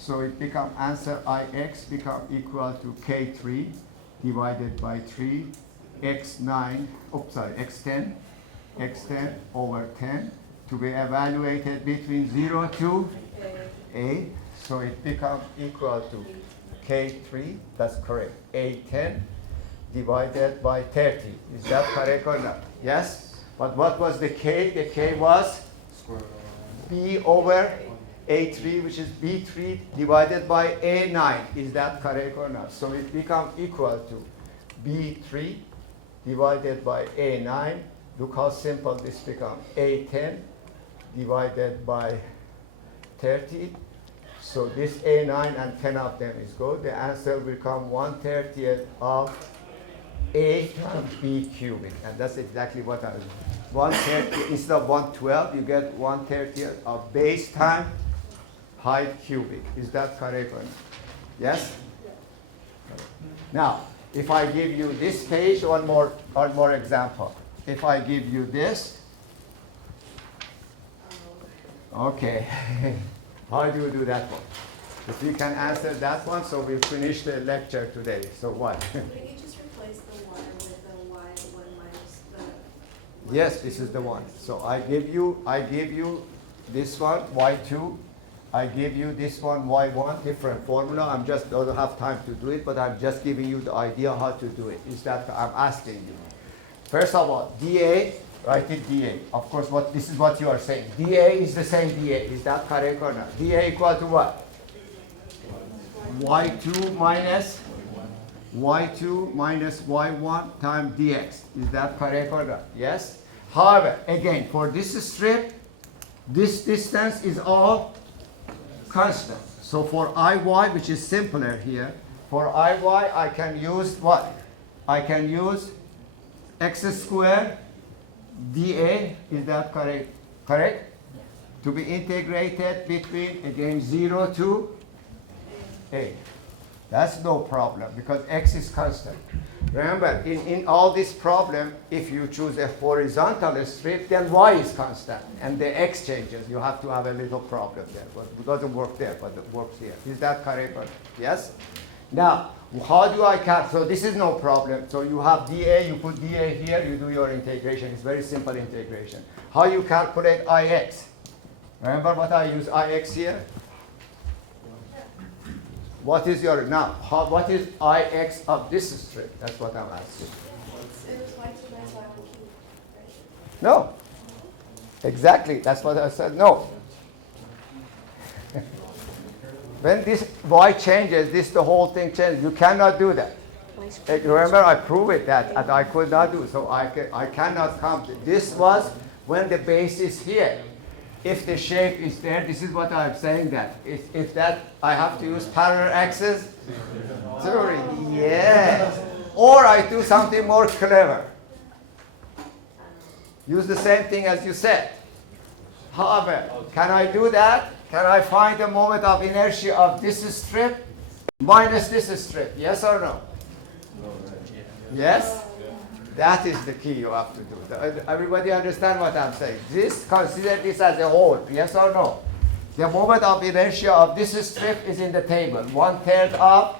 So it becomes, answer ix become equal to k3 divided by 3, x9, x10 over 10, to be evaluated between 0 to a. So it becomes equal to k3, that's correct, a10 divided by 30. Is that correct or not? Yes? But what was the k? The k was b over a3, which is b3 divided by a9. Is that correct or not? So it becomes equal to b3 divided by a9. Look how simple this becomes. a10 divided by 30. So this a9 and 10 of them is good. The answer will come 1/30 of a times b cubic. And that's exactly what I was doing. 1/30, instead of 112, you get 1/30 of base time height cubic. Is that correct or not? Yes? Now, if I give you this page, one more example. If I give you this, okay, how do you do that one? If you can answer that one, so we'll finish the lecture today. So what? Can you just replace the 1 with the y, the 1 minus the... Yes, this is the one. So I give you this one, y2. I give you this one, y1, different formula. I'm just don't have time to do it, but I'm just giving you the idea how to do it. Is that I'm asking you. First of all, dA, write it dA. Of course, this is what you are saying. dA is the same dA. Is that correct or not? dA equal to what? y2 minus y1 times dx. Is that correct or not? Yes? However, again, for this strip, this distance is all constant. So for Iy, which is simpler here, For Iy, I can use what? I can use x squared dA, is that correct? Correct? To be integrated between, again, 0 to a. That's no problem because x is constant. Remember, in all this problem, if you choose a horizontal strip, then y is constant, and the x changes. You have to have a little problem there, but it doesn't work there, but it works here. Is that correct? Yes? Now, how do I calculate? So this is no problem. So you have dA, you put dA here, you do your integration. It's very simple integration. How you calculate Ix? Remember what I use Ix here? What is your, now, what is Ix of this strip? That's what I'm asking. It was y2 minus y1 cubed, right? No. Exactly, that's what I said, no. When this y changes, the whole thing changes. You cannot do that. Remember, I proved it that I could not do, so I cannot come. This was when the base is here. If the shape is there, this is what I'm saying that. If that, I have to use parallel axis theory. Yes. Or I do something more clever. Use the same thing as you said. However, can I do that? Can I find the moment of inertia of this strip minus this strip? Yes or no? Yes? That is the key you have to do. Everybody understand what I'm saying? Consider this as a whole. Yes or no? The moment of inertia of this strip is in the table. 1/3 of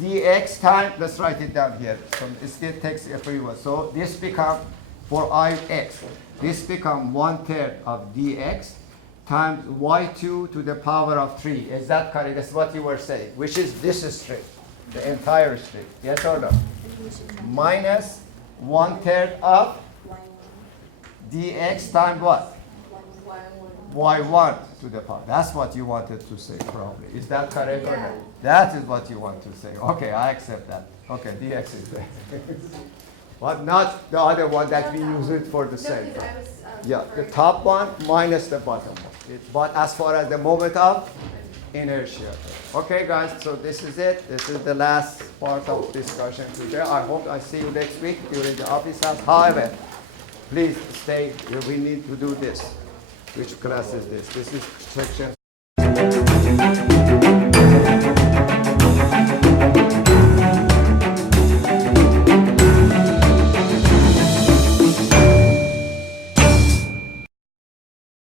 dx times, let's write it down here. So it still takes a free one. So this becomes, for Ix, this becomes 1/3 of dx times y2 to the power of 3. Is that correct? That's what you were saying, which is this strip, the entire strip. Yes or no? Minus 1/3 of dx times what? y1 to the power. That's what you wanted to say, probably. Is that correct or not? That is what you want to say. Okay, I accept that. Okay, dx is there. But not the other one that we use it for the same. because I was, Yeah, the top one minus the bottom one. But as far as the moment of inertia. Okay, guys, so this is it. This is the last part of discussion today. I hope I see you next week during the office hours. However, please stay. We need to do this. Which class is this? This is section